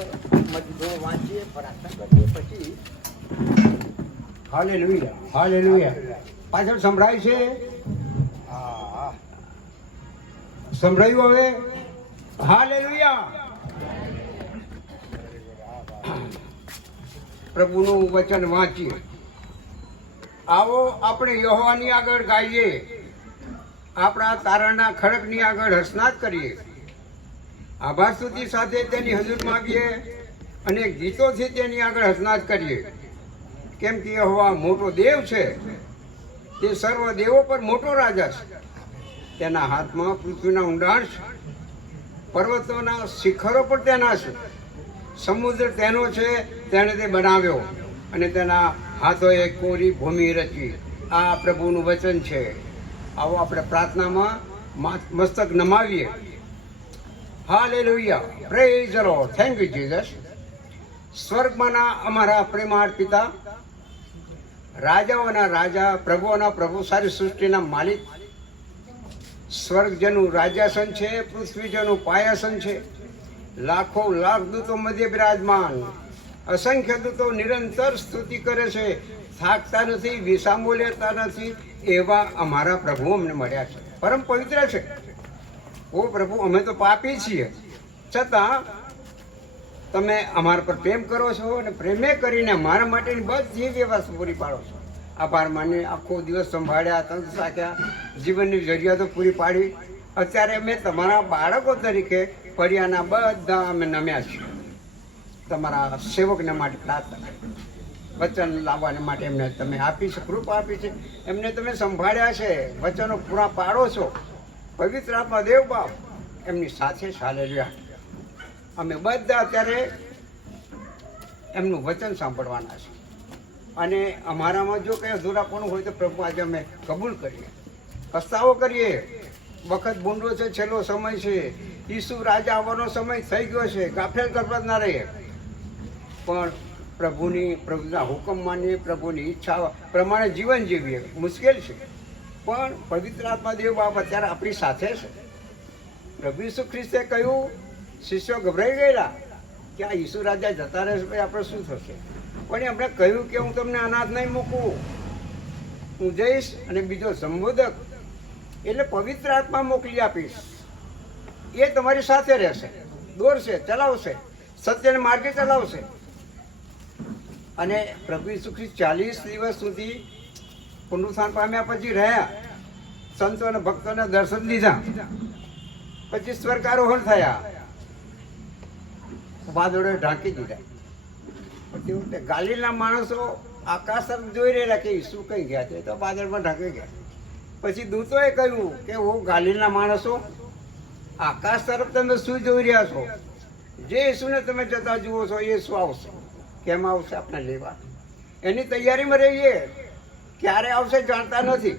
મજબૂત વાંચીએ, પ્રાર્થના કરીએ, પછી હાલેલુયા, હાલેલુયા. પાછળ સંભળાય છે? હા, સંભળાયું હવે? હાલેલુયા. પ્રભુનું વચન વાંચીએ. આવો આપણે યહોવાની આગળ ગાઈએ, આપણા તારણના ખડકની આગળ હસનાદ કરીએ, આભાર સ્તુતિ સાથે તેની હજુરમાં આવીએ અને ગીતોથી તેની આગળ હસનાદ કરીએ. કેમ કે યહોવા મોટો દેવ છે, તે સર્વ દેવો પર મોટો રાજા છે. તેના હાથમાં પૃથ્વીના ઊંડાણ છે, પર્વતોના શિખરો પર તેના છે. સમુદ્ર તેનો છે, તેણે તે બનાવ્યો અને તેના હાથોએ કોરી ભૂમિ રચી. આ પ્રભુનું વચન છે. આવો આપણે પ્રાર્થનામાં મસ્તક નમાવીએ. Hallelujah, praise the Lord. Thank you Jesus. સ્વર્ગમાંના અમારા પ્રેમાળ પિતા, રાજાઓના રાજા, પ્રભુઓના પ્રભુ, સારી સૃષ્ટિના માલિક, સ્વર્ગ જેનું રાજ્યાસન છે, પૃથ્વી જેનું પાયાસન છે, લાખો લાખ દૂતો મધ્ય બિરાજમાન, અસંખ્ય દૂતો નિરંતર સ્તુતિ કરે છે, થાકતા નથી, વિસામો લેતા નથી. એવા અમારા પ્રભુ અમને મળ્યા છે, પરમ પવિત્ર છે. ઓ પ્રભુ, અમે તો પાપી છીએ, છતાં તમે અમારા પર પ્રેમ કરો છો અને પ્રેમે કરીને મારા માટેની બધી વ્યવસ્થા પૂરી પાડો છો. આભાર માની આખો દિવસ સંભાળ્યા, તંત્ર સાખ્યા, જીવનની જરૂરિયાતો પૂરી પાડી. અત્યારે અમે તમારા બાળકો તરીકે ફળિયાના બધા અમે નમ્યા છીએ. તમારા સેવકને માટે પ્રાર્થના, વચન લાવવાને માટે એમને તમે આપી છે, કૃપા આપી છે, એમને તમે સંભાળ્યા છે, વચનો પૂરા પાડો છો. પવિત્ર આત્મા દેવ બાપ એમની સાથે ચાલે રહ્યા. અમે બધા અત્યારે એમનું વચન સાંભળવાના છે અને અમારામાં જો કંઈ અધૂરાપણું હોય તો પ્રભુ આજે અમે કબૂલ કરીએ, પસ્તાવો કરીએ. વખત બુંડો છે, છેલ્લો સમય છે, ઈસુ રાજા આવવાનો સમય થઈ ગયો છે. ગાફેલ કરવા ના રહીએ, પણ પ્રભુના હુકમ માનીએ, પ્રભુની ઈચ્છા પ્રમાણે જીવન જીવીએ. મુશ્કેલ છે, પણ પવિત્ર આત્મા દેવ બાપ અત્યારે આપણી સાથે છે. પ્રભુ ઈસુ ખ્રિસ્તે કહ્યું, શિષ્યો ગભરાઈ ગયેલા કે આ ઈસુ રાજા જતા રહેશે, ભાઈ આપણે શું થશે? પણ એમણે કહ્યું કે હું તમને અનાથ નહીં મૂકું, હું જઈશ અને બીજો સંબોધક એટલે પવિત્ર આત્મા મોકલી આપીશ. એ તમારી સાથે રહેશે, દોરશે, ચલાવશે, સત્યને માર્ગે ચલાવશે. અને પ્રભુ ઈસુ ખ્રિસ્ત 40 દિવસ સુધી પુનરુત્થાન પામ્યા પછી રહ્યા, સંતો અને ભક્તોને દર્શન દીધા, પછી સ્વર્ગારોહણ થયા, વાદળોએ ઢાંકી દીધા. પછી ગાલીલના માણસો આકાશ તરફ જોઈ રહેલા કે ઈસુ કઈ ગયા છે, તો વાદળમાં ઢાંકી ગયા. પછી દૂતોએ કહ્યું કે ઓ ગાલીલના માણસો, આકાશ તરફ તમે શું જોઈ રહ્યા છો? જે ઈસુને તમે જતા જુઓ છો એ શું આવશે? કેમ આવશે? આપણે લેવા એની તૈયારીમાં રહીએ. ક્યારે આવશે જાણતા નથી,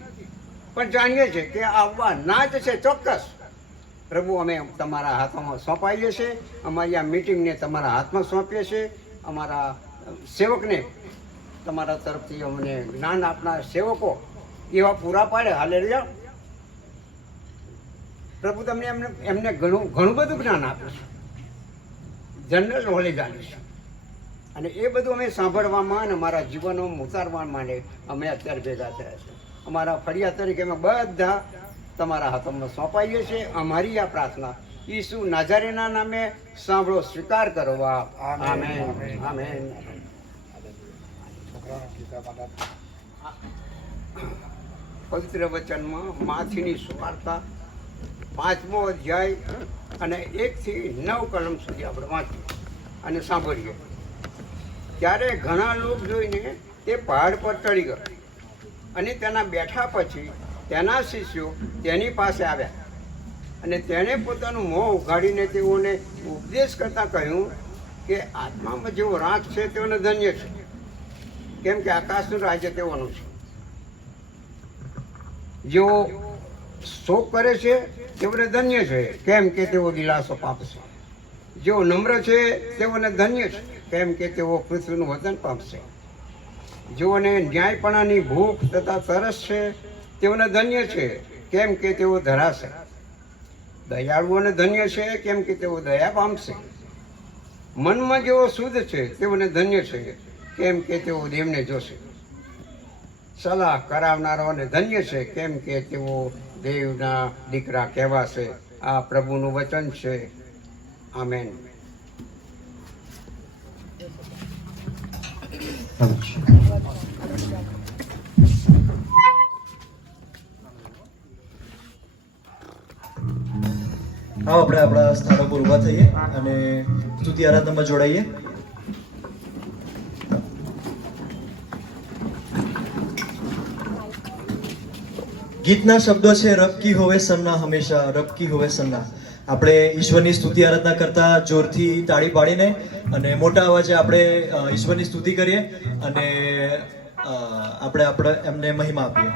પણ જાણીએ છીએ કે આવવા ના જ છે ચોક્કસ. પ્રભુ, અમે તમારા હાથમાં સોંપાઈએ છીએ. અમારી આ મિટિંગને તમારા હાથમાં સોંપીએ છીએ. અમારા સેવકને તમારા તરફથી અમને જ્ઞાન આપનાર સેવકો એવા પૂરા પાડે. હાલેલુયા. પ્રભુ તમને એમને ઘણું બધું જ્ઞાન આપે છે, જનરલ નોલેજ આપે છે, અને એ બધું અમે સાંભળવામાં અને અમારા જીવનમાં ઉતારવા માટે અમે અત્યારે ભેગા થયા છે. અમારા ફળિયા તરીકે અમે બધા તમારા હાથમાં સોંપાઈએ છીએ. અમારી આ પ્રાર્થના ઈસુ નાઝારીના નામે સાંભળો, સ્વીકાર કરો. Amen, amen. પવિત્ર વચનમાં માથીની સુવાર્તા 5મો અધ્યાય અને 1 થી 9 કલમ સુધી આપણે વાંચીએ અને સાંભળીએ. ત્યારે ઘણા લોકો જોઈને તે પહાડ પર ચડી ગયો અને તેના બેઠા પછી તેના શિષ્યો તેની પાસે આવ્યા અને તેણે પોતાનું મોં ઉઘાડીને તેઓને ઉપદેશ કરતા કહ્યું કે આત્મામાં જેવો રાખ છે તેઓને ધન્ય છે, કેમ કે આકાશનું રાજ્ય તેઓનું છે. જેઓ શોક કરે છે તેઓને ધન્ય છે, કેમ કે તેઓ દિલાસો પામશે. જેઓ નમ્ર છે તેઓને ધન્ય છે, કેમ કે તેઓ પૃથ્વીનું વતન પામશે. જેઓને ન્યાયપણાની ભૂખ તથા તરસ છે તેઓને ધન્ય છે, કેમ કે તેઓ ધરાશે. દયાળુઓને ધન્ય છે, કેમ કે તેઓ દયા પામશે. મનમાં જેવો શુદ્ધ છે તેઓને ધન્ય છે, કેમ કે તેઓ દેવને જોશે. સલાહ કરાવનારાઓને ધન્ય છે, કેમ કે તેઓ દેવના દીકરા કહેવાશે. આ પ્રભુનું વચન છે. આમેન. આવો આપણે આપણા સ્થાનો પર ઊભા થઈએ અને સ્તુતિ આરાધનામાં જોડાઈએ. ગીતના શબ્દો છે રબ કી હોવે સન્ના, હંમેશા રબ કી હોવે સન્ના. આપણે ઈશ્વરની સ્તુતિ આરાધના કરતા જોરથી તાળી પાડીને અને મોટા અવાજે આપણે ઈશ્વરની સ્તુતિ કરીએ અને આપણે એમને મહિમા આપીએ.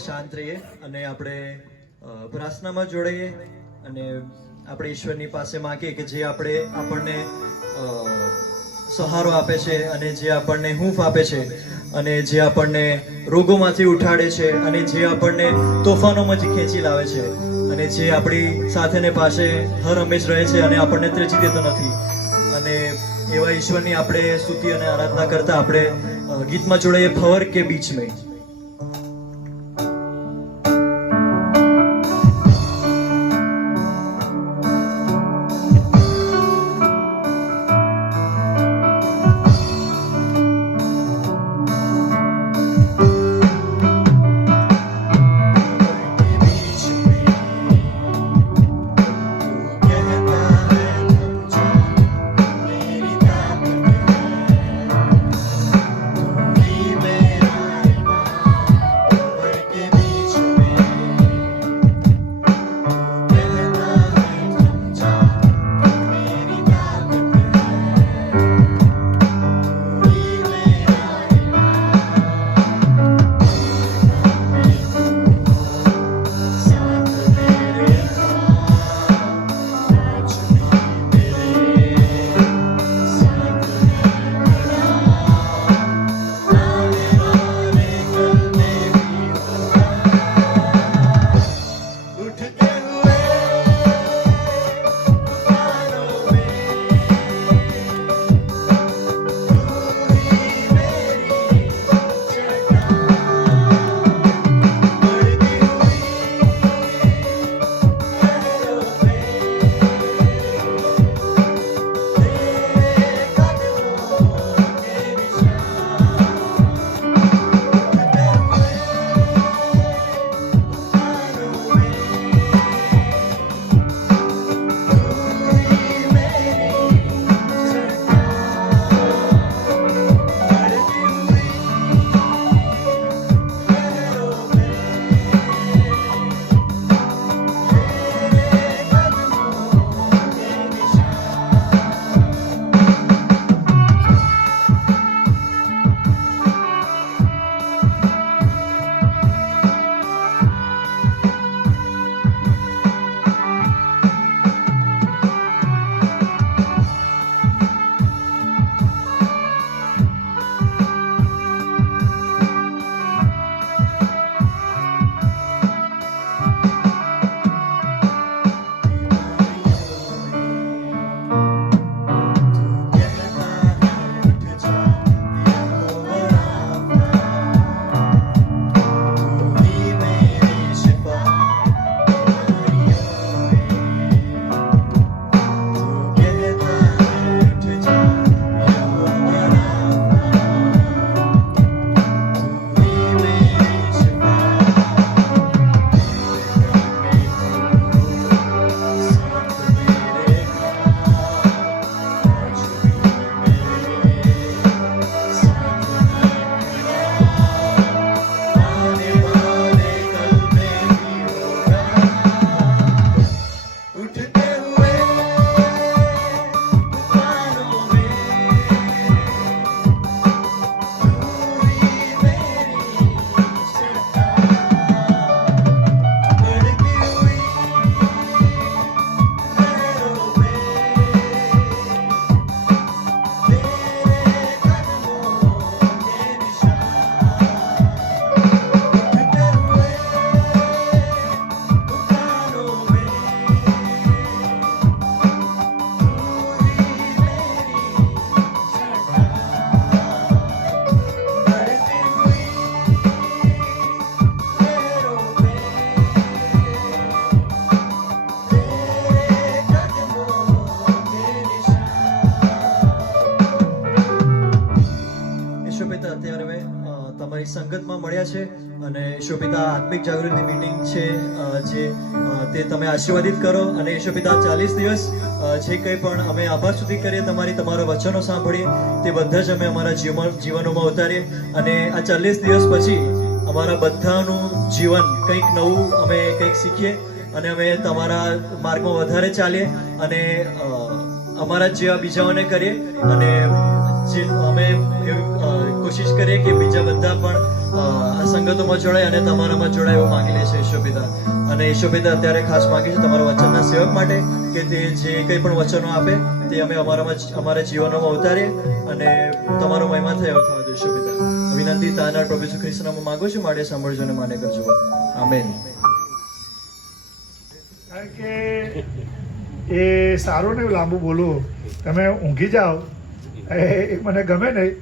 શાંત રહીએ અને આપણે પ્રાર્થનામાં જોડાઈએ અને આપણે ઈશ્વરની પાસે માંગીએ કે જે આપણને સહારો આપે છે અને જે આપણને હૂંફ આપે છે અને જે આપણને રોગોમાંથી ઉઠાડે છે અને જે આપણને તોફાનોમાંથી ખેંચી લાવે છે અને જે આપણી સાથે ને પાસે હર હંમેશ રહે છે અને આપણને ત્યજી દેતો નથી. અને એવા ઈશ્વરની આપણે સ્તુતિ અને આરાધના કરતા આપણે ગીતમાં જોડાઈએ ફવર કે બીચ મેં. તમારી સંગતમાં મળ્યા છે અને ઈશ્વપિતા આત્મિક જાગૃતિ મીટિંગ છે તે તમે આશીર્વાદિત કરો અને ઈશ્વપિતા 40 દિવસ જે કંઈ પણ અમે આભાર સુધી કરીએ તમારા વચનો સાંભળીએ તે બધા જ અમે અમારા જીવનોમાં ઉતારીએ અને આ 40 દિવસ પછી અમારા બધાનું જીવન કંઈક નવું અમે કંઈક શીખીએ અને અમે તમારા માર્ગમાં વધારે ચાલીએ અને અમારા જેવા બીજાઓને કરીએ અને જે અમે કોશિશ કરીએ કે બીજા બધા પણ આ સંગતોમાં જોડાય અને તમારામાં જોડાય એવું માંગી લે છે ઈશ્વપિતા. અને ઈશ્વપિતા અત્યારે ખાસ માંગે છે તમારા વચનના સેવક માટે કે તે જે કંઈ પણ વચનો આપે તે અમે અમારા જીવનોમાં ઉતારીએ અને તમારો મહિમા થયો થવા દો ઈશ્વપિતા. વિનંતી તાના પ્રભુ ઈસુ ખ્રિસ્તના નામમાં માંગુ છું, માટે સાંભળજો અને માન્ય કરજો. આમેન. કારણ કે એ સારું ને લાંબુ બોલું, તમે ઊંઘી જાઓ એ મને ગમે નહીં,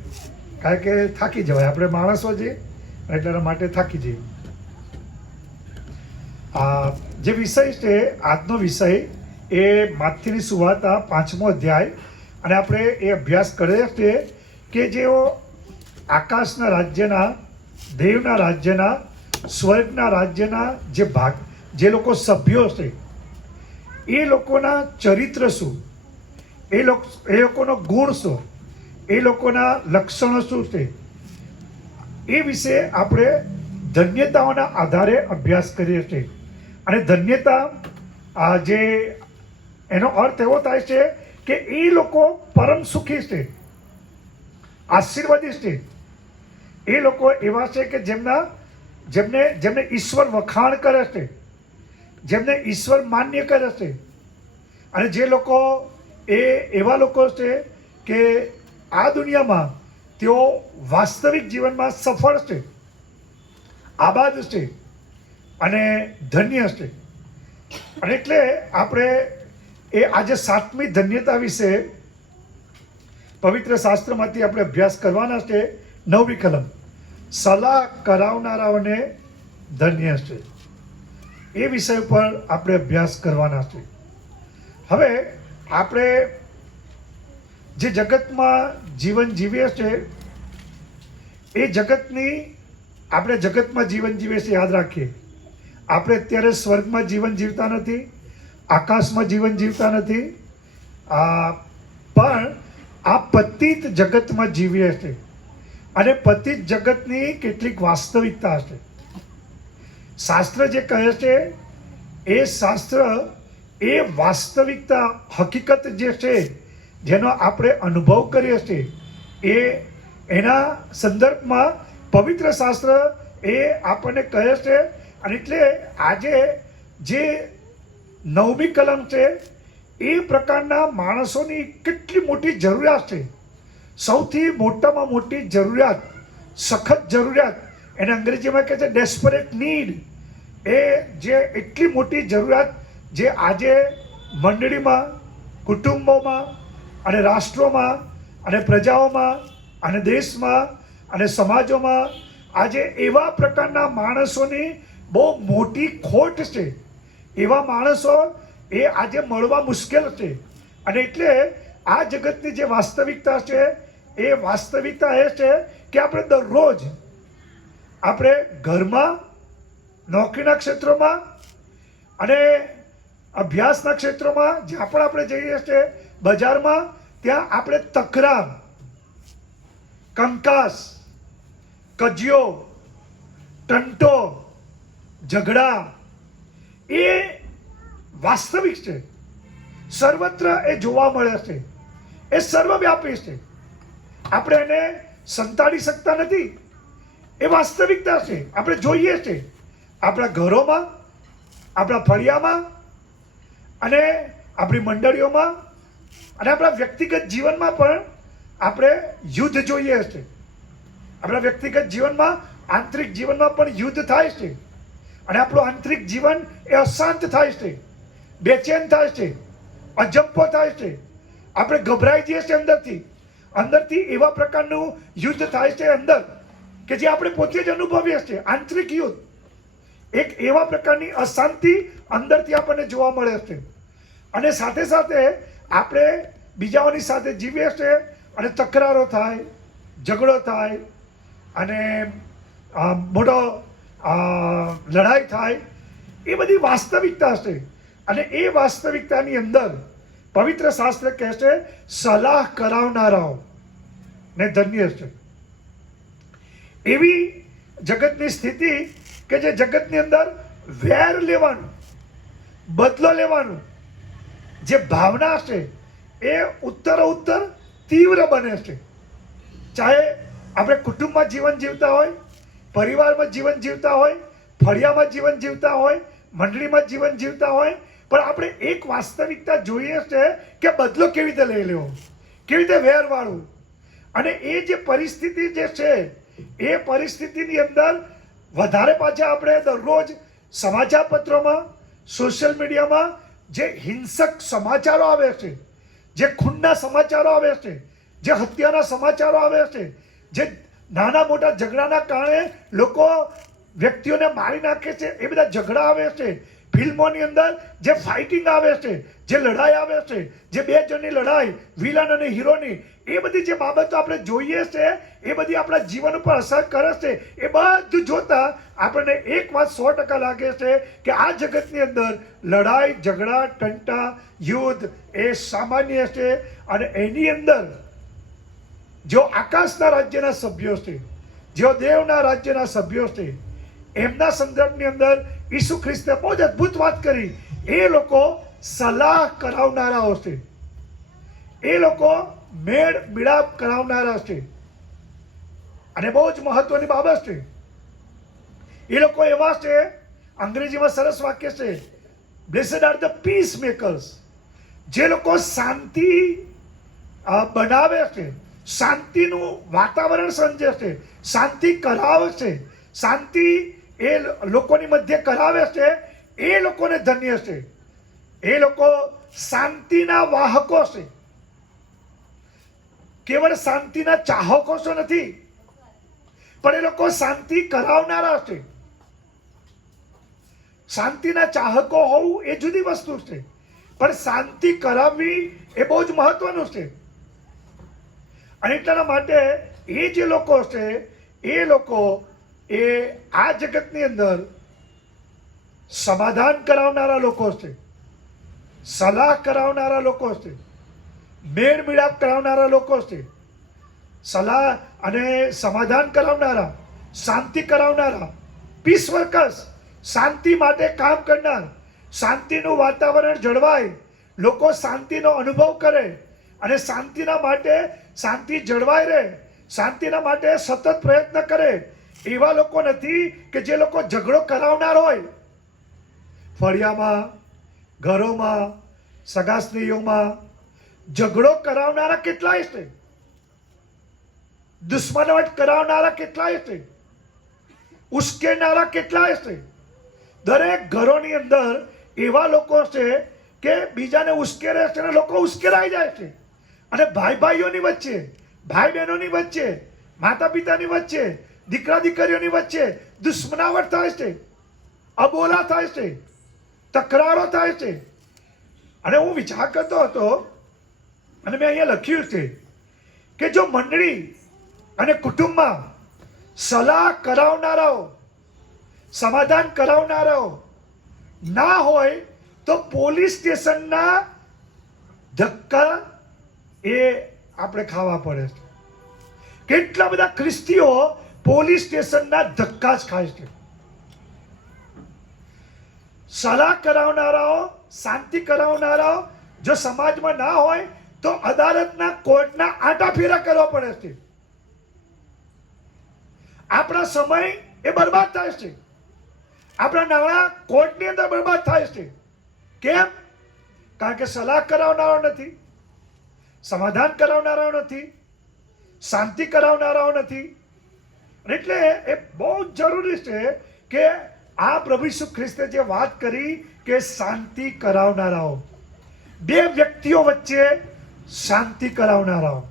કારણ કે થાકી જવાય, આપણે માણસો છીએ એટલા માટે થાકી જઈએ. જે વિષય છે આજનો વિષય એ માથીની સુવાર્તા 5મો અધ્યાય, અને આપણે એ અભ્યાસ કરીએ છીએ કે જેઓ આકાશના રાજ્યના, દેવના રાજ્યના, સ્વર્ગના રાજ્યના જે લોકો સભ્યો છે એ લોકોના ચરિત્ર શું, એ લોકોનો ગુણ શું, એ લોકોના લક્ષણો શું છે, એ વિશે આપણે ધન્યતાઓના આધારે અભ્યાસ કરીએ છીએ. અને ધન્યતા જે એનો અર્થ એવો થાય છે કે એ લોકો પરમ સુખી છે, આશીર્વાદી છે. એ લોકો એવા છે કે જેમને ઈશ્વર વખાણ કરે છે, જેમને ઈશ્વર માન્ય કરે છે. અને જે લોકો એવા લોકો છે કે આ દુનિયામાં તેઓ વાસ્તવિક જીવનમાં સફળ છે, આબાદ છે અને ધન્ય છે. અને એટલે આપણે એ આજે 7મી ધન્યતા વિશે પવિત્ર શાસ્ત્રમાંથી આપણે અભ્યાસ કરવાના છે. 9મી કલમ, સલાહ કરાવનારાઓને ધન્ય છે, એ વિષય પર આપણે અભ્યાસ કરવાના છે. હવે આપણે જે જગતમાં જીવન જીવીએ છીએ એ આપણે જગતમાં જીવન જીવીએ છીએ, યાદ રાખીએ. આપણે અત્યારે સ્વર્ગમાં જીવન જીવતા નથી, આકાશમાં જીવન જીવતા નથી, પણ આ પતિત જગતમાં જીવીએ છીએ. અને પતિત જગતની કેટલીક વાસ્તવિકતા છે. શાસ્ત્ર જે કહે છે એ શાસ્ત્ર એ વાસ્તવિકતા, હકીકત જે છે જેનો આપણે અનુભવ કરીએ છીએ એના સંદર્ભમાં પવિત્ર શાસ્ત્ર એ આપણને કહે છે. અને એટલે આજે જે 9મી કલમ છે એ પ્રકારના માણસોની કેટલી મોટી જરૂરિયાત છે. સૌથી મોટામાં મોટી જરૂરિયાત, સખત જરૂરિયાત, એને અંગ્રેજીમાં કહે છે ડેસ્પરેટ નીડ. એ જે એટલી મોટી જરૂરિયાત જે આજે મંડળીમાં, કુટુંબોમાં અને રાષ્ટ્રોમાં અને પ્રજાઓમાં અને દેશમાં અને સમાજોમાં આજે એવા પ્રકારના માણસોની બહુ મોટી ખોટ છે. એવા માણસો એ આજે મળવા મુશ્કેલ છે. અને એટલે આ જગતની જે વાસ્તવિકતા છે એ વાસ્તવિકતા એ છે કે આપણે દરરોજ આપણે ઘરમાં, નોકરીના ક્ષેત્રોમાં અને અભ્યાસના ક્ષેત્રોમાં, જ્યાં પણ આપણે જઈએ છીએ, બજારમાં, ત્યાં આપણે તકરાર, કંકાસ, કજિયો, ટંટો, ઝઘડા એ વાસ્તવિક છે. સર્વત્ર એ જોવા મળે છે, એ સર્વવ્યાપી છે. આપણે એને સંતાડી શકતા નથી, એ વાસ્તવિકતા છે. આપણે જોઈએ છે આપણા ઘરોમાં, આપણા ફળિયામાં અને આપણી મંડળીઓમાં અને આપણા વ્યક્તિગત જીવનમાં પણ આપણે યુદ્ધ જોઈએ છે. આપણા વ્યક્તિગત જીવનમાં, આંતરિક જીવનમાં પણ યુદ્ધ થાય છે. અને આપણું આંતરિક જીવન એ અશાંત થાય છે, બેચેન થાય છે, અજંપો થાય છે. આપણે ગભરાઈ જઈએ છીએ અંદરથી એવા પ્રકારનું યુદ્ધ થાય છે અંદર કે જે આપણે પોતે જ અનુભવીએ છીએ. આંતરિક યુદ્ધ, એક એવા પ્રકારની અશાંતિ અંદરથી આપણને જોવા મળે છે. અને સાથે સાથે આપણે બીજાઓની સાથે જીવીએ છીએ અને તકરારો થાય, ઝઘડો થાય અને મોટો લડાઈ થાય, એ બધી વાસ્તવિકતા છે. અને એ વાસ્તવિકતાની અંદર પવિત્ર શાસ્ત્ર કહે છે સલાહ કરાવનારાઓ ને ધન્ય છે. એવી જગતની સ્થિતિ કે જે જગતની અંદર વેર લેવાનું, બદલો લેવાનું જે ભાવના છે એ ઉત્તરોત્તર તીવ્ર બને છે. ચાહે આપણે કુટુંબમાં જીવન જીવતા હોય, પરિવારમાં જીવન જીવતા હોય, ફળિયામાં જીવન જીવતા હોય, મંડળીમાં જીવન જીવતા હોય, પણ આપણે એક વાસ્તવિકતા જોઈએ છે કે બદલો કેવી રીતે લઈ લેવો, કેવી રીતે વેર વાળવું. અને એ જે પરિસ્થિતિ જે છે એ પરિસ્થિતિની અંદર વધારે પાછા આપણે દરરોજ સમાચાર પત્રોમાં, સોશિયલ મીડિયામાં જે હિંસક સમાચારો આવે છે, જે ખૂનના સમાચારો આવે છે, જે હત્યાના સમાચારો આવે છે, જે નાના મોટા ઝઘડાના કારણે લોકો વ્યક્તિઓને મારી નાખે છે, એ બધા ઝઘડા આવે છે. ફિલ્મોની અંદર જે ફાઇટિંગ આવે છે, જે લડાઈ આવે છે, જે બે જણની લડાઈ, વિલન અને હીરોની, એ બધી જે બાબતો આપણે જોઈએ છે એ બધી આપણા જીવન ઉપર અસર કરે છે. એ બધું જોતા આપણને એક વાત 100% લાગે છે કે આ જગતની અંદર લડાઈ, ઝઘડા, ટંટા, યુદ્ધ એ સામાન્ય છે. અને એની અંદર જો આકાશના રાજ્યના સભ્યો છે, જેઓ દેવના રાજ્યના સભ્યો છે, એમના સંદર્ભની અંદર ઈસુ ખ્રિસ્તે બહુ જ અદ્ભુત વાત કરી. એ લોકો સલાહ કરાવનારાઓ છે, એ લોકો મેળ મિલાપ કરાવનારા છે. અને બહુ જ મહત્વની બાબત છે, એ લોકો એવા છે, અંગ્રેજીમાં સરસ વાક્ય છે, blessed are the peacemakers. જે લોકો શાંતિ બનાવે છે, શાંતિનું વાતાવરણ સર્જે છે, શાંતિ કરાવે છે, શાંતિ એ લોકોની મધ્ય કરાવે છે, એ લોકોને ધન્ય છે. એ લોકો શાંતિના વાહકો છે. કેવળ શાંતિના ચાહકો તો નથી, પણ એ લોકો શાંતિ કરાવનારા છે. શાંતિના ચાહકો હોવું એ જુદી વસ્તુ છે, પણ શાંતિ કરાવવી એ બહુ જ મહત્વનું છે. અને એટલા માટે એ જે લોકો છે એ લોકો એ આ જગતની અંદર સમાધાન કરાવનારા લોકો છે, સલાહ કરાવનારા લોકો છે, મેળ મિલાપ કરાવનારા લોકો છે, સલાહ અને સમાધાન કરાવનારા, શાંતિ કરાવનારા, પીસ વર્કર્સ, શાંતિ માટે કામ કરનાર, શાંતિનું વાતાવરણ જળવાય, લોકો શાંતિનો અનુભવ કરે અને શાંતિના માટે શાંતિ જળવાઈ રહે, શાંતિના માટે સતત પ્રયત્ન કરે. એવા લોકો નથી કે જે લોકો ઝઘડો કરાવનાર હોય. ફળિયામાં, ઘરોમાં, સગા સ્ત્રીઓમાં ઝઘડો કરાવનારા કેટલાય છે, દુશ્મનાવટ કરાવનારા કેટલાય છે, ઉશ્કેરનારા કેટલાય છે. દરેક ઘરોની અંદર એવા લોકો છે કે બીજાને ઉશ્કેરે છે અને લોકો ઉશ્કેરાઈ જાય છે. અને ભાઈ ભાઈઓની વચ્ચે, ભાઈ બહેનોની વચ્ચે, માતા પિતાની વચ્ચે, દીકરા દીકરીઓની વચ્ચે દુશ્મનાવટ થાય છે, અબોલા થાય છે, તકરારો થાય છે. અને હું વિચાર કરતો હતો અને મેં અહીંયા લખ્યું છે કે જો મંડળી અને કુટુંબમાં સલાહ કરાવનારાઓ, સમાધાન કરાવનારાઓ ના હોય તો પોલીસ સ્ટેશનના ધક્કા એ આપણે ખાવા પડે છે. કેટલા બધા ખ્રિસ્તીઓ પોલીસ સ્ટેશનના ધક્કા જ ખાય છે. સલાહ કરાવનારાઓ, શાંતિ કરાવનારાઓ જો સમાજમાં ના હોય તો અદાલતના, કોર્ટના આટા ફેરા કરવા પડે છે. આપણા સમય એ બરબાદ થાય છે, આપણા નાણાં કોર્ટની અંદર બરબાદ થાય છે. કેમ? કારણ કે સલાહ કરાવનારો નથી, સમાધાન કરાવનારાઓ નથી, શાંતિ કરાવનારાઓ નથી. એટલે એ બહુ જ જરૂરી છે કે આ પ્રભુ ઈસુ ખ્રિસ્તે જે વાત કરી કે શાંતિ કરાવનારાઓ, બે વ્યક્તિઓ વચ્ચે શાંતિ કરાવનારાઓ,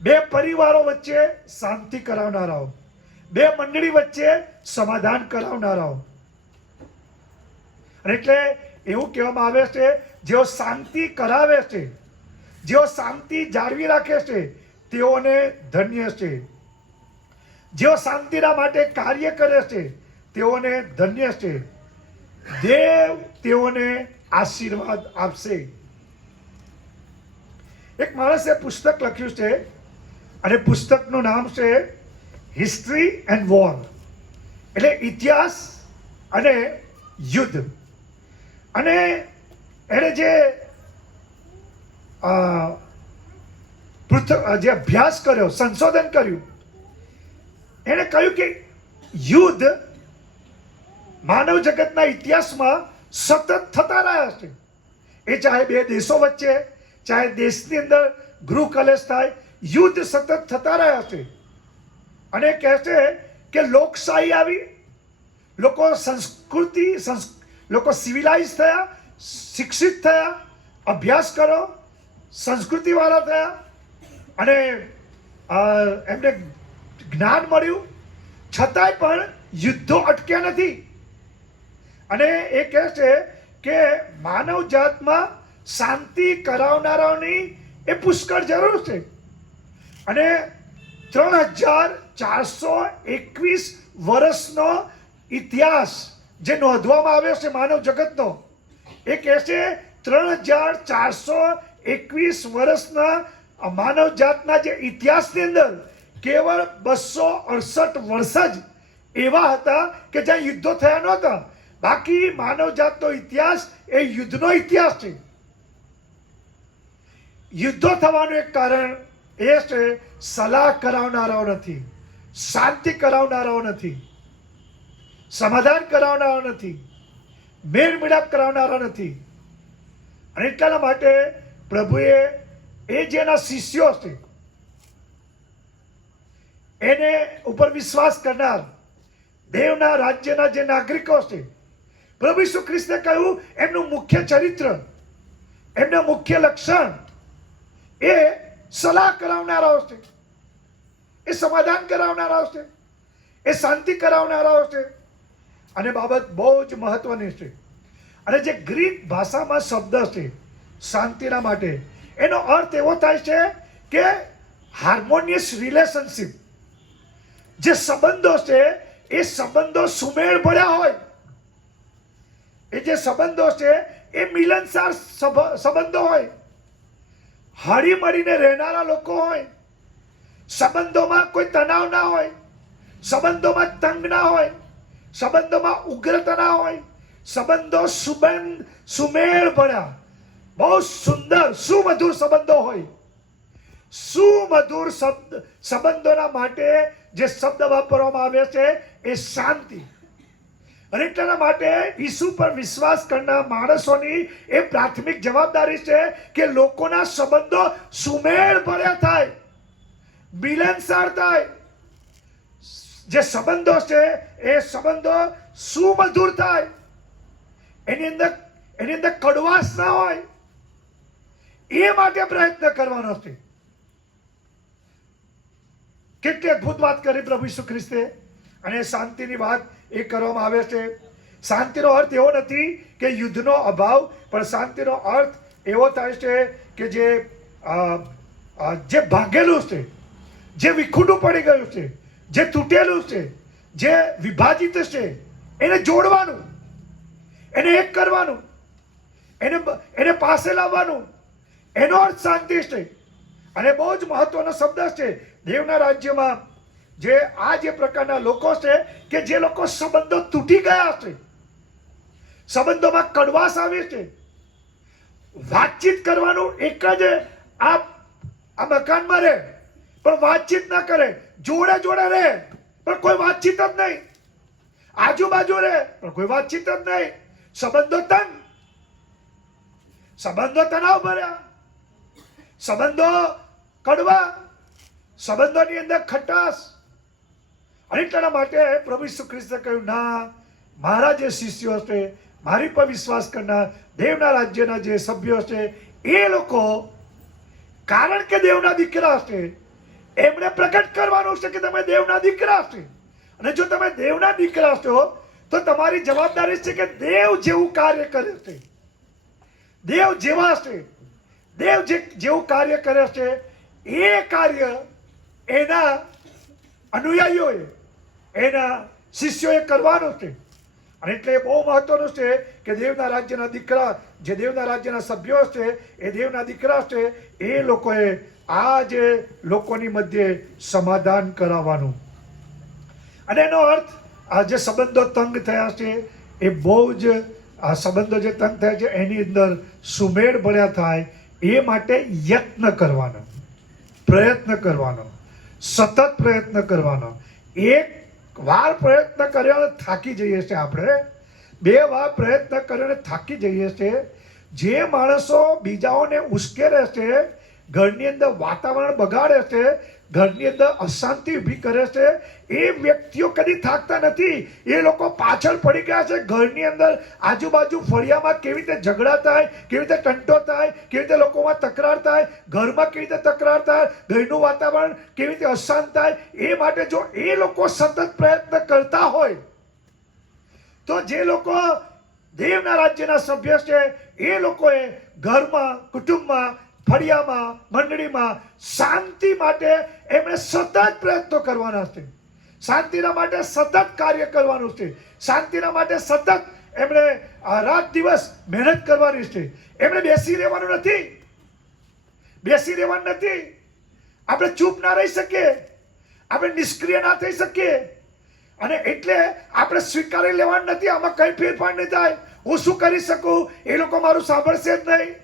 બે પરિવારો વચ્ચે શાંતિ કરાવનારાઓ, બે મંડળી વચ્ચે સમાધાન કરાવનારાઓ. એટલે એવું કહેવામાં આવે છે જેઓ શાંતિ કરાવે છે, જેઓ શાંતિ જાળવી રાખે છે તેઓને ધન્ય છે. જેઓ શાંતિના માટે કાર્ય કરે છે તેઓને ધન્ય છે. દેવ તેઓને આશીર્વાદ આપશે. એક માણસે પુસ્તક લખ્યું છે અને પુસ્તકનું નામ છે હિસ્ટ્રી એન્ડ વોર, એટલે ઇતિહાસ અને યુદ્ધ. અને એણે જે અભ્યાસ કર્યો, સંશોધન કર્યું, એણે કહ્યું કે યુદ્ધ માનવ જગતના ઇતિહાસમાં સતત થતા રહ્યા છે. એ ચાહે બે દેશો વચ્ચે, ચાહે દેશની અંદર ગૃહ કલેશ થાય, યુદ્ધ સતત થતા રહ્યા છે. અને કહે છે કે લોકશાહી આવી, લોકો સિવિલાઇઝ થયા, શિક્ષિત થયા, અભ્યાસ કરો, સંસ્કૃતિવાળા થયા અને એમને જ્ઞાન મળ્યું, છતાંય પણ યુદ્ધો અટક્યા નથી. અને એ કહે છે કે માનવ જાતમાં શાંતિ કરાવનારાઓની એ પુષ્કળ જરૂર છે. અને 3421 વર્ષનો ઇતિહાસ જે નોંધવામાં આવ્યો છે માનવ જગતનો, એ કહે છે 3421 વર્ષના માનવ જાતના જે ઇતિહાસની અંદર કેવળ 268 વર્ષ જ એવા હતા કે જ્યાં યુદ્ધો થયા નહોતા. બાકી માનવ જાતનો ઇતિહાસ એ યુદ્ધનો ઇતિહાસ છે. યુદ્ધો થવાનું એક કારણ એ છે સલાહ કરાવનારાઓ નથી, શાંતિ કરાવનારાઓ નથી, સમાધાન કરાવનારા નથી, મેળ મિલાપ કરાવનારા નથી. અને એટલા માટે પ્રભુએ એ જેના શિષ્યો છે એને ઉપર વિશ્વાસ કરનાર દેવના રાજ્યના જે નાગરિકો છે, પ્રભુ ઈસુ ખ્રિસ્તે કહ્યું એમનું મુખ્ય ચરિત્ર, એમનું મુખ્ય લક્ષણ એ સલાહ કરાવનારાઓ છે, એ સમાધાન કરાવનારાઓ છે, એ શાંતિ કરાવનારાઓ છે. અને બાબત બહુ જ મહત્વની છે. અને જે ગ્રીક ભાષામાં શબ્દ છે શાંતિના માટે, એનો અર્થ એવો થાય છે કે હાર્મોનિયસ રિલેશનશિપ. જે સંબંધો છે એ સંબંધો સુમેળ ભર્યા હોય, એ જે સંબંધો છે એ મિલનસાર સંબંધો હોય, હળી મળીને રહેનારા લોકો હોય, સંબંધોમાં કોઈ તણાવ ના હોય, સંબંધોમાં તંગ ના હોય, સંબંધોમાં ઉગ્રતા ના હોય, સંબંધો સુમેળ ભર્યા, બહુ સુંદર સુમધુર સંબંધો હોય. સુમધુર સંબંધોના માટે જે શબ્દ વાપરવામાં આવે છે એ શાંતિ. અને એટલા માટે ઈસુ પર વિશ્વાસ કરનાર માણસોની એ પ્રાથમિક જવાબદારી છે કે લોકોના સંબંધો સુમેળ ભર્યા થાય, મિલનસાર થાય. જે સંબંધો છે એ સંબંધો સુમધુર થાય, એની અંદર કડવાશ ના હોય, એ માટે પ્રયત્ન કરવાનો છે. કેટલી અદભુત વાત કરી પ્રભુ ઈસુ ખ્રિસ્તે. અને શાંતિની વાત એ કરવામાં આવે છે. શાંતિનો અર્થ એવો નથી કે યુદ્ધનો અભાવ, પણ શાંતિનો અર્થ એવો થાય છે કે જે ભાંગેલું છે, જે વિખૂટું પડી ગયું છે, જે તૂટેલું છે, જે વિભાજિત છે, એને જોડવાનું, એને એક કરવાનું, એને પાસે લાવવાનું, એનો અર્થ શાંતિ છે. અને બહુ જ મહત્વનો શબ્દ છે દેવના રાજ્યમાં. જે પ્રકારના લોકો છે કે જે લોકો સંબંધો તૂટી ગયા છે, સંબંધોમાં કડવાશ આવી છે, વાતચીત કરવાનું એક જ આ મકાનમાં રહે પણ વાતચીત ના કરે, જોડે જોડે રહે પણ કોઈ વાતચીત જ નહીં, આજુબાજુ રહે પણ કોઈ વાતચીત જ નહીં. સંબંધો તણાવ ભર્યા, સંબંધો કડવા, સંબંધોની અંદર ખટાશ. અને એટલા માટે પ્રભુ ઈસુ ખ્રિસ્તે કહ્યું, ના, મારા જે શિષ્યો છે, મારી પર વિશ્વાસ કરનાર દેવના રાજ્યના જે સભ્યો છે, એ લોકો કારણ કે દેવના દીકરા છે, એમણે પ્રગટ કરવાનું છે કે તમે દેવના દીકરા છે. અને જો તમે દેવના દીકરા છો તો તમારી જવાબદારી છે કે દેવ જેવું કાર્ય કરે છે, દેવ જેવા છે, દેવ જેવું કાર્ય કરે છે એ કાર્ય એના અનુયાયીઓએ, એના શિષ્યોએ કરવાનું છે. અને એટલે બહુ મહત્વનું છે કે દેવના રાજ્યના દીકરા, જે દેવના રાજ્યના સભ્યો છે, એ દેવના દીકરા છે, એ લોકોએ આ જે લોકોની મધ્યે સમાધાન કરાવવાનું. અને એનો અર્થ આ જે સંબંધો તંગ થયા છે, એ બહુ જ આ સંબંધો જે તંગ થયા છે એની અંદર સુમેળ ભર્યા થાય એ માટે યત્ન કરવાનો, પ્રયત્ન કરવાનો, સતત પ્રયત્ન કરવાનો. એક વાર પ્રયત્ન કર્યો થાકી જઈએ છીએ આપણે, 2 વાર પ્રયત્ન કરીને થાકી જઈએ છીએ. જે માણસો બીજાઓને ઉશ્કેરે છે, ઘરની અંદર વાતાવરણ બગાડે છે, ઘરની અંદર અશાંતિ ઊભી કરે છે, એ વ્યક્તિઓ કદી થાકતા નથી. એ લોકો પાછળ પડી ગયા છે. ઘરની અંદર આજુબાજુ ફળિયામાં કેવી રીતે ઝઘડા થાય, કેવી રીતે ટંટો થાય, કેવી રીતે લોકોમાં તકરાર થાય, ઘરમાં કેવી રીતે તકરાર થાય, ઘરનું વાતાવરણ કેવી રીતે અશાંત થાય, એ માટે જો એ લોકો સતત પ્રયત્ન કરતા હોય તો જે લોકો દેવના રાજ્યના સભ્ય છે એ લોકોએ ઘરમાં, કુટુંબમાં, ફળિયામાં, મંડળીમાં શાંતિ માટે એમણે સતત પ્રયત્નો કરવાના છે. શાંતિના માટે સતત કાર્ય કરવાનું છે. શાંતિના માટે સતત એમણે રાત દિવસ મહેનત કરવાની છે. એમણે બેસી રહેવાનું નથી, બેસી રહેવાનું નથી. આપણે ચૂપ ના રહી શકીએ, આપણે નિષ્ક્રિય ના થઈ શકીએ. અને એટલે આપણે સ્વીકારી લેવાનું નથી, આમાં કઈ ફેરફાર નહીં થાય, હું શું કરી શકું, એ લોકો મારું સાંભળશે જ નહીં.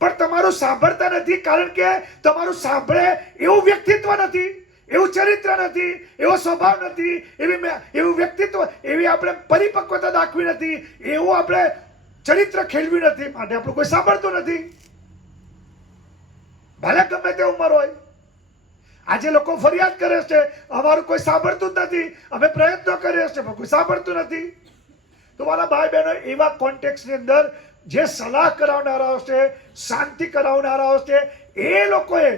પણ તમારું સાંભળતા નથી કારણ કે તમારું સાંભળે એવું વ્યક્તિત્વ નથી, એવું ચરિત્ર નથી, એવો સ્વભાવ નથી, એવું વ્યક્તિત્વ, એવી આપણે પરિપક્વતા દાખવી નથી, એવું આપણે ચરિત્ર ખેલવી નથી, માટે આપણું કોઈ સાંભળતું નથી. ભલે ગમે તે ઉંમર હોય. આજે લોકો ફરિયાદ કરે છે, અમારું કોઈ સાંભળતું જ નથી, અમે પ્રયત્નો કરીએ છીએ પણ કોઈ સાંભળતું નથી. તો મારા ભાઈ બહેનો, એવા કોન્ટેક્સની અંદર જે સલાહ કરાવનારાઓ છે, શાંતિ કરાવનારાઓ છે, એ લોકોએ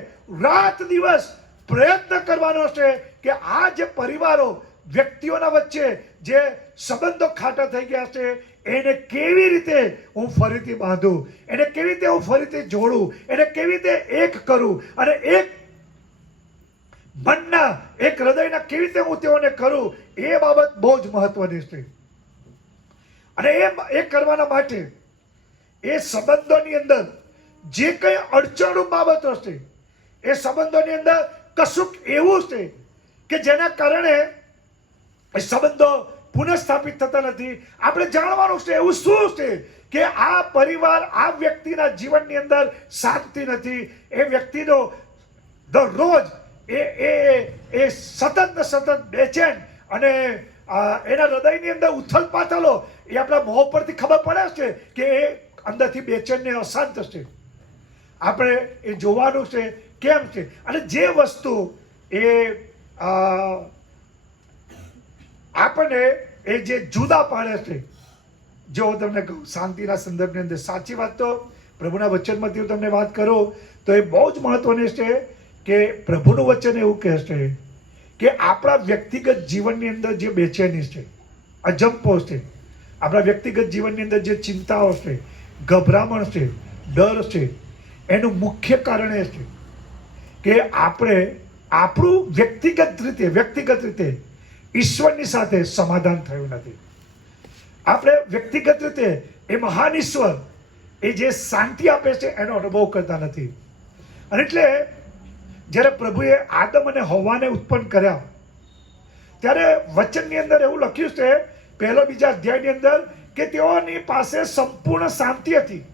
રાત દિવસ પ્રયત્ન કરવાનો છે કે આ જે પરિવારો, વ્યક્તિઓના વચ્ચે જે સંબંધો ખાટા થઈ ગયા છે એને કેવી રીતે હું ફરીથી બાંધું, એને કેવી રીતે હું ફરીથી જોડું, એને કેવી રીતે એક કરું, અને એક મનના, એક હૃદયના કેવી રીતે હું તેઓને કરું, એ બાબત બહુ જ મહત્વની છે. અને એ કરવાના માટે એ સંબંધોની અંદર જે કંઈ અડચણરૂપ બાબતો છે, એ સંબંધોની અંદર કશુંક એવું છે કે જેના કારણે એ સંબંધો પુનઃસ્થાપિત થતા નથી. આપણે જાણવાનું છે એવું શું છે કે આ પરિવાર, આ વ્યક્તિના જીવનની અંદર શાંતિ નથી. એ વ્યક્તિનો દરરોજ એ સતત ને સતત બેચેન, અને એના હૃદયની અંદર ઉથલ પાથલો, એ આપણા મોં પરથી ખબર પડે છે કે એ અંદરથી બેચેન ને અશાંત છે. આપણે એ જોવાનું છે કેમ છે. અને જે વસ્તુ એ આપણને એ જે જુદા પાડે છે, જો હું તમને કહું શાંતિના સંદર્ભની અંદર, સાચી વાત તો પ્રભુના વચનમાંથી હું તમને વાત કરું તો એ બહુ જ મહત્વની છે કે પ્રભુનું વચન એવું કહે છે કે આપણા વ્યક્તિગત જીવનની અંદર જે બેચેની છે, અજંપો છે, આપણા વ્યક્તિગત જીવનની અંદર જે ચિંતાઓ છે, ગભરામણ છે, ડર છે, એનું મુખ્ય કારણ એ છે કે આપણે આપણું વ્યક્તિગત રીતે ઈશ્વરની સાથે સમાધાન થયું નથી. આપણે વ્યક્તિગત રીતે એ મહાન ઈશ્વર, એ જે શાંતિ આપે છે એનો અનુભવ કરતા નથી. અને એટલે જ્યારે પ્રભુએ આદમ અને હવ્વાને ઉત્પન્ન કર્યા ત્યારે વચનની અંદર એવું લખ્યું છે, 1-2 અધ્યાયની અંદર, કે તેઓની પાસે સંપૂર્ણ શાંતિ હતી.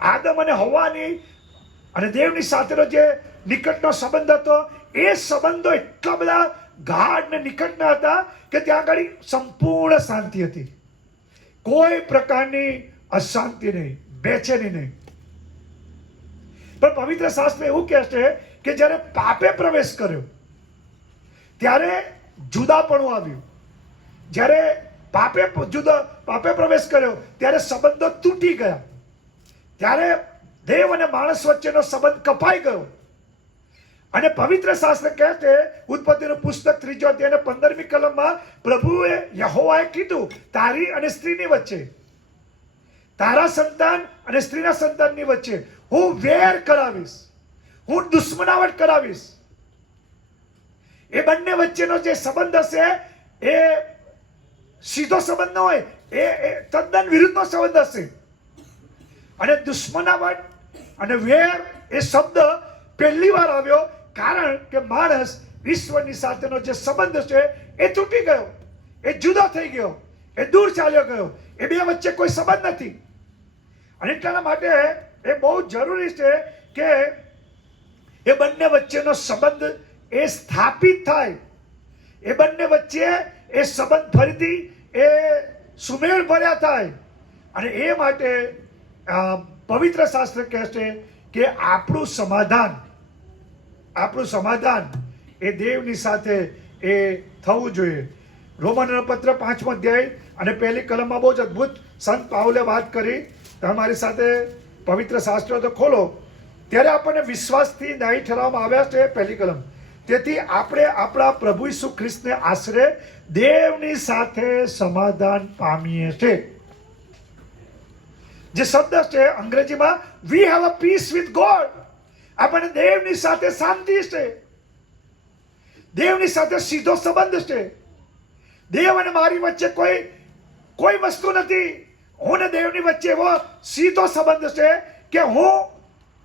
આદમ અને હવ્વાની અને દેવની સાથેનો જે નિકટનો સંબંધ હતો, એ સંબંધો એટલા બધા ગાઢ ને નિકટના હતા કે ત્યાં આગળ સંપૂર્ણ શાંતિ હતી. કોઈ પ્રકારની અશાંતિ નહીં, બેચેની નહીં. પણ પવિત્ર શાસ્ત્ર એવું કહે છે કે જ્યારે પાપે પ્રવેશ કર્યો ત્યારે જુદાપણું આવ્યું. જ્યારે પાપે પ્રવેશ કર્યો ત્યારે સંબંધો તૂટી ગયા. ત્યારે દેવ અને માણસ વચ્ચેનો સંબંધ કપાઈ ગયો. અને પવિત્ર શાસ્ત્ર કહે છે, ઉત્પત્તિનું પુસ્તક 3 અધ્યાય 15મી કલમમાં, પ્રભુએ યહોવાએ કીધું, તારી અને સ્ત્રીની વચ્ચે, તારા સંતાન અને સ્ત્રીના સંતાનની વચ્ચે હું વેર કરાવીશ, હું દુશ્મનાવટ કરાવીશ. એ બંને વચ્ચેનો જે સંબંધ હશે એ સીધો સંબંધ ન હોય, એ તદ્દન વિરુદ્ધનો સંબંધ હશે. અને દુશ્મનાવટ અને વેર એ શબ્દ પહેલી વાર આવ્યો કારણ કે માણસ ઈશ્વરની સાથેનો જે સંબંધ છે એ તૂટી ગયો, એ જુદો થઈ ગયો, એ દૂર ચાલ્યો ગયો. એ બે વચ્ચે કોઈ સંબંધ નથી. અને એટલા માટે એ બહુ જરૂરી છે કે એ બંને વચ્ચેનો સંબંધ એ સ્થાપિત થાય, એ બંને વચ્ચે એ સંબંધ ફરીથી એ સુમેળ ભર્યા થાય. અને એ માટે પવિત્ર શાસ્ત્ર કહે છે કે આપણું સમાધાન એ દેવની સાથે એ થવું જોઈએ. રોમનનો પત્ર 5મો અધ્યાય અને પહેલી કલમમાં બહુ જ અદ્ભુત સંત પાઉલે વાત કરી. તમારી સાથે પવિત્ર શાસ્ત્ર તો ખોલો, ત્યારે આપણને વિશ્વાસથી ન્યાયી ઠરાવવામાં આવ્યા છે. પહેલી કલમ. તેથી આપણે આપણા પ્રભુ ઈસુ ખ્રિસ્તને આશરે દેવની સાથે સમાધાન પામીએ છીએ. જે શબ્દ છે અંગ્રેજીમાં we have a peace with God. આપણને દેવની સાથે શાંતિ છે, દેવની સાથે સીધો સંબંધ છે. દેવ અને મારી વચ્ચે કોઈ વસ્તુ નથી. હું ને દેવની વચ્ચે એવો સીધો સંબંધ છે કે હું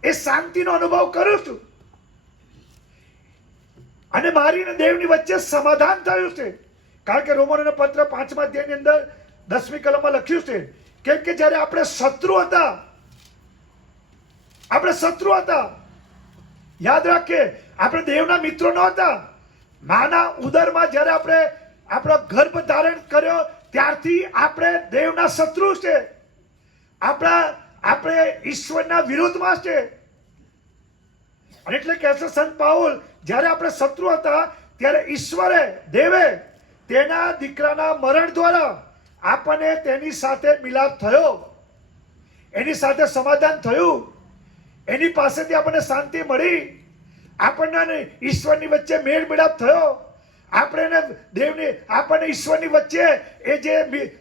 એ શાંતિનો અનુભવ કરું છું. અને મારી ને દેવની વચ્ચે સમાધાન થયું છે. કારણ કે રોમનોનો પત્ર 5મા અધ્યાયની અંદર 10મી કલમમાં લખ્યું છે કેમ કે જ્યારે આપણે શત્રુ હતા, યાદ રાખીએ, આપણે દેવના મિત્રો ન હતા. માના ઉદરમાં જ્યારે આપણે આપણો ગર્ભ ધારણ કર્યો ત્યારથી આપણે દેવના શત્રુ છે. આપણે ઈશ્વરના વિરુદ્ધમાં છે. અને એટલે કહે છે સંત પાઉલ, જ્યારે આપણે શત્રુ હતા ત્યારે ઈશ્વરે, દેવે તેના દીકરાના મરણ દ્વારા આપણને તેની સાથે મિલાપ થયો, એની સાથે સમાધાન થયું, એની પાસેથી આપણને શાંતિ મળી, આપણને ઈશ્વરની વચ્ચે મેળ મિલાપ થયો. આપણને ઈશ્વરની વચ્ચે એ જે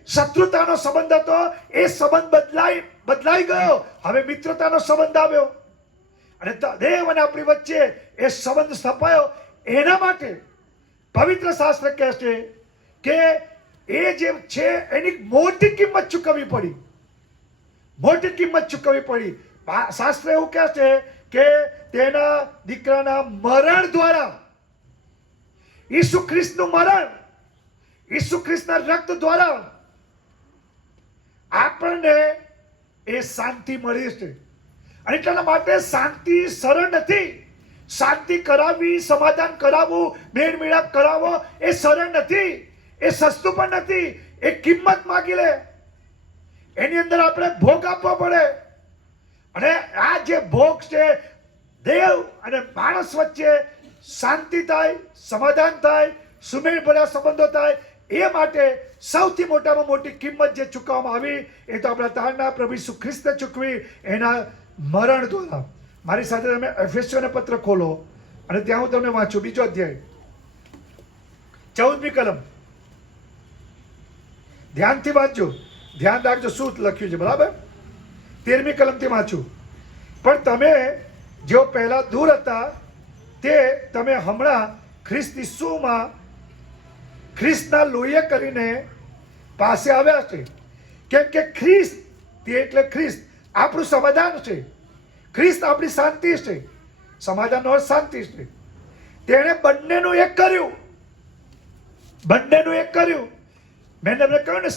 શત્રુતાનો સંબંધ હતો એ સંબંધ બદલાઈ ગયો. હવે મિત્રતાનો સંબંધ આવ્યો અને દેવ અને આપણી વચ્ચે એ સંબંધ સ્થપાયો. એના માટે પવિત્ર શાસ્ત્ર કહે છે કે એ જે છે એની મોટી કિંમત ચૂકવવી પડી, મોટી કિંમત ચૂકવવી પડી. શાસ્ત્ર એવું કહે છે કે તેના દીકરાના મરણ દ્વારા, ઈસુ ખ્રિસ્તનું મરણ, ઈસુ ખ્રિસ્તના રક્ત દ્વારા આપણને એ શાંતિ મળી છે. અને એટલા માટે શાંતિ સરળ નથી. શાંતિ કરાવવી, સમાધાન કરાવવું, મેળ મિલાપ કરાવવો એ સરળ નથી, એ સસ્તું પણ નથી. એ કિંમત માગી લે, એની અંદર આપણે ભોગ આપવો પડે. અને આ જે ભોગ છે, દેવ અને માણસ વચ્ચે શાંતિ થાય, સમાધાન થાય, સુમેળ ભર્યા સંબંધો થાય, એ માટે સૌથી મોટામાં મોટી કિંમત જે ચૂકવવામાં આવી એ તો આપણા તારના પ્રભુ ઈસુ ખ્રિસ્તે ચૂકવી, એના મરણ દ્વારા. મારી સાથે તમે એફેસીઓનો પત્ર ખોલો અને ત્યાં હું તમને વાંચું. 2 અધ્યાય 14મી કલમ. ધ્યાનથી વાંચજો, ધ્યાન રાખજો શું લખ્યું છે, બરાબર. 13મી કલમથી વાંચું. પણ તમે જેઓ પહેલા દૂર હતા તે તમે હમણાં ખ્રિસ્ત ઈસુમાં ખ્રિસ્તના લોહીએ કરીને પાસે આવ્યા છે. કેમ કે ખ્રિસ્ત એટલે ખ્રિસ્ત આપણું સમાધાન છે, ખ્રિસ્ત આપણી શાંતિ છે. સમાધાનનો અર્થ શાંતિ છે. તેણે બંનેનું એક કર્યું, બંનેનું એક કર્યું. મેં તમને કહ્યું ને,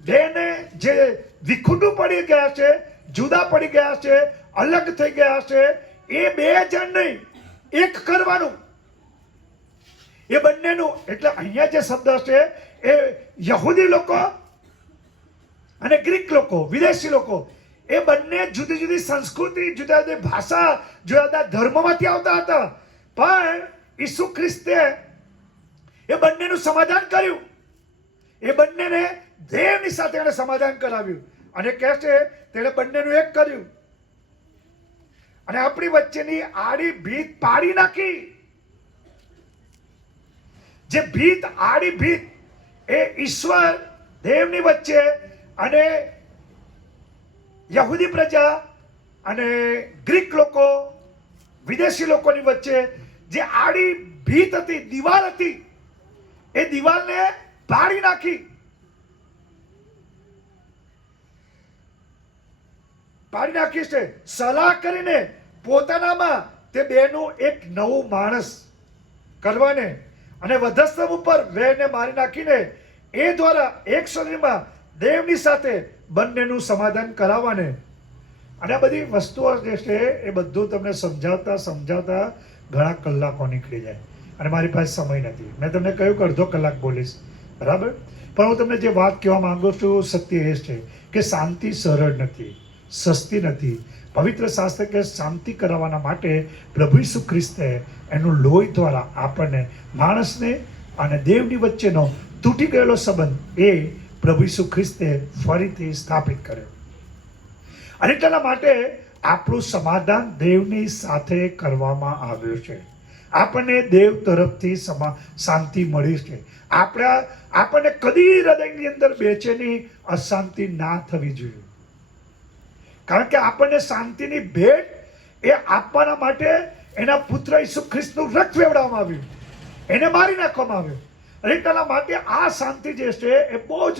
બેને જે વિખૂટું પડી ગયા છે, જુદા પડી ગયા છે, અલગ થઈ ગયા છે, એ બે જણ નહીં, એક કરવાનું. એ બંનેનું, એટલે અહીંયા જે શબ્દ છે એ યહૂદી લોકો અને ગ્રીક લોકો, વિદેશી લોકો, એ બંને જુદી જુદી સંસ્કૃતિ, જુદા જુદી ભાષા, જુદા જુદા ધર્મમાંથી આવતા હતા. પણ ઈસુ ખ્રિસ્તે એ બંનેનું સમાધાન કર્યું. એ બંનેને દેવની સાથે એને સમાધાન કરાવ્યું. અને કહે છે તેણે બંનેનું એક કર્યું અને આપણી વચ્ચેની આડી ભીત પાડી નાખી. જે ભીત, આડી ભીત, એ ઈશ્વર દેવની વચ્ચે અને યહૂદી પ્રજા અને ગ્રીક લોકો, વિદેશી લોકોની વચ્ચે જે આડી ભીત હતી, દિવાલ હતી, એ દિવાલને પાડી નાખી. છે. સલાહ કરીને પોતાનામાં તે બેનું એક નવું માણસ કરવાને અને વધસ્તંભ ઉપર વેરને મારી નાખીને એ દ્વારા એક શરીરમાં દેવની સાથે બંનેનું સમાધાન કરાવવાને. અને આ બધી વસ્તુઓ જે છે એ બધું તમને સમજાવતા ઘણા કલાકો નીકળી જાય અને મારી પાસે સમય નથી. મેં તમને કહ્યું કે અડધો કલાક બોલીશ, બરાબર? પણ હું તમને જે વાત કહેવા માંગુ છું સત્ય એ છે કે શાંતિ સરળ નથી, સસ્તી નથી. પવિત્ર શાસ્ત્ર કે શાંતિ કરાવવાના માટે પ્રભુ ઈસુ ખ્રિસ્તે એનું લોહી દ્વારા આપણને માણસને અને દેવની વચ્ચેનો તૂટી ગયેલો સંબંધ એ પ્રભુ ઈસુ ખ્રિસ્તે ફરીથી સ્થાપિત કર્યો. અને એટલા માટે આપણું સમાધાન દેવની સાથે કરવામાં આવ્યું છે. આપણને દેવ તરફથી શાંતિ મળી છે. આપણને કદી હૃદયની અંદર બેચેની અશાંતિ ના થવી જોઈએ. કારણ કે આપણને શાંતિની ભેટ એ આપવાના માટે એના પુત્ર ઈસુ ખ્રિસ્તનું રક્ત વેવડાવવામાં આવ્યું, એને મારી નાખવામાં આવ્યું. અને એટલા માટે આ શાંતિ જે છે એ બહુ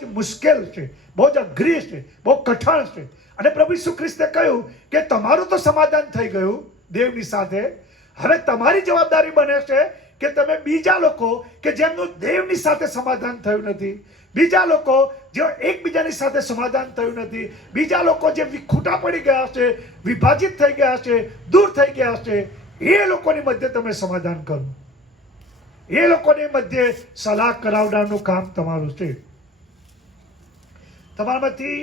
જ મુશ્કેલ છે, બહુ જ અઘરી છે, બહુ કઠણ છે. અને પ્રભુ ઈસુ ખ્રિસ્તે કહ્યું કે તમારું તો સમાધાન થઈ ગયું દેવની સાથે, હવે તમારી જવાબદારી બને છે કે તમે બીજા લોકો કે જેમનું દેવની સાથે સમાધાન થયું નથી, બીજા લોકો જે એકબીજાની સાથે સમાધાન થયું નથી, બીજા લોકો જે ખૂટા પડી ગયા છે, વિભાજિત થઈ ગયા છે, દૂર થઈ ગયા છે, એ લોકોની મધ્ય તમે સમાધાન કરો. એ લોકોની મધ્ય સલાહ કરાવડાવવાનું કામ તમારું છે. તમારામાંથી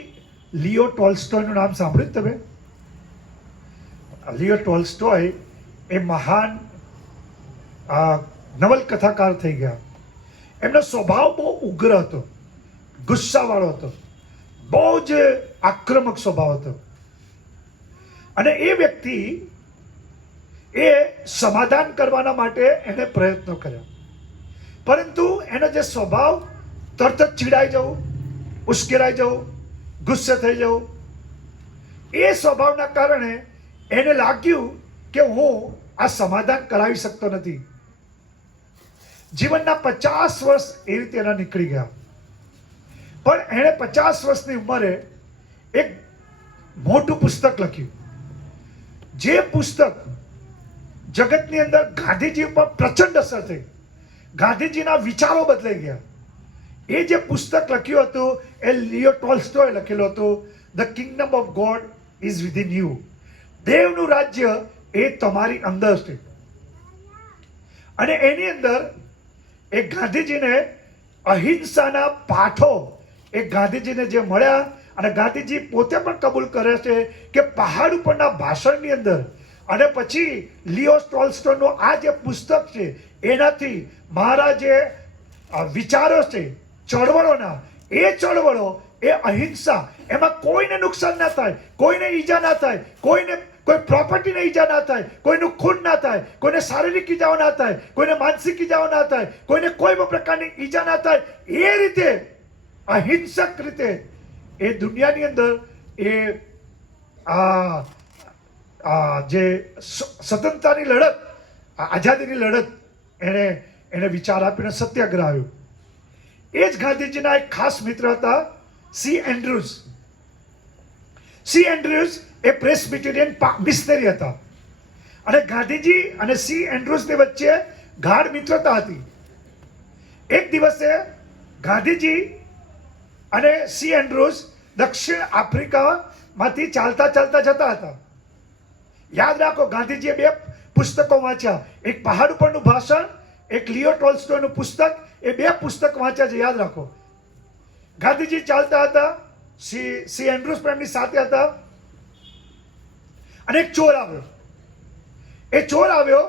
લિયો ટોલ્સ્ટોયનું નામ સાંભળ્યું તમે? લિયો ટોલ્સ્ટોય એ મહાન નવલકથાકાર થઈ ગયા. એમનો સ્વભાવ બહુ ઉગ્ર હતો, ગુસ્સાવાળો હતો, બહુ જ આક્રમક સ્વભાવ હતો. અને એ વ્યક્તિ એ સમાધાન કરવાના માટે એને પ્રયત્નો કર્યા, પરંતુ એનો જે સ્વભાવ તરત જ ચીડાઈ જવું, ઉશ્કેરાઈ જવું, ગુસ્સે થઈ જવું, એ સ્વભાવના કારણે એને લાગ્યું કે હું આ સમાધાન કરાવી શકતો નથી. જીવનના 50 વર્ષ એ રીતે એના નીકળી ગયા. પણ એણે 50 વર્ષની ઉંમરે એક મોટું પુસ્તક લખ્યું. જે પુસ્તક જગતની અંદર ગાંધીજી ઉપર પ્રચંડ અસર થઈ, ગાંધીજીના વિચારો બદલાઈ ગયા. એ જે પુસ્તક લખ્યું હતું એ લિયો ટોલ્સ્ટોય લખેલું હતું, the kingdom of God is within you. દેવનું રાજ્ય એ તમારી અંદર છે. અને એની અંદર એ ગાંધીજીને અહિંસાના પાઠો એ ગાંધીજીને જે મળ્યા, અને ગાંધીજી પોતે પણ કબૂલ કરે છે કે પહાડ ઉપરના ભાષણની અંદર અને પછી લિયો ટોલ્સ્ટોયનું આ જે પુસ્તક છે એનાથી મારા જે વિચારો છે ચળવળોના, એ ચળવળો એ અહિંસા, એમાં કોઈને નુકસાન ના થાય, કોઈને ઈજા ના થાય, કોઈ પ્રોપર્ટીને ઈજા ના થાય, કોઈનું ખૂન ના થાય, કોઈને શારીરિક ઈજાઓ ના થાય, કોઈને માનસિક ઈજાઓ ના થાય, કોઈને કોઈ પણ પ્રકારની ઈજા ના થાય, એ રીતે અહિંસક રીતે એ દુનિયાની અંદર એ જે સ્વતંત્રતાની લડત, આઝાદીની લડત એને વિચાર આપીને સત્યાગ્રહ આવ્યું. એ જ ગાંધીજીના એક ખાસ મિત્ર હતા સી એન્ડ્રુઝ. સી એન્ડ્રુઝ એ પ્રેસ્બિટેરિયન મિશનરી હતા. અને ગાંધીજી અને સી એન્ડ્રુઝની વચ્ચે ગાઢ મિત્રતા હતી. એક દિવસે ગાંધીજી અને સી એન્ડ્રુઝ દક્ષિણ આફ્રિકામાંથી ચાલતા જતા હતા. યાદ રાખો, ગાંધીજીએ 2 પુસ્તકો વાંચ્યા, એક પહાડ ઉપરનું ભાષણ, એક લિયો ટોલ્સ્ટોયનું પુસ્તક. એ 2 પુસ્તક વાંચ્યા છે, યાદ રાખો. ગાંધીજી ચાલતા હતા, સી એન્ડ્રુઝ પણ એમની સાથે હતા. અને એક ચોર આવ્યો. એ ચોર આવ્યો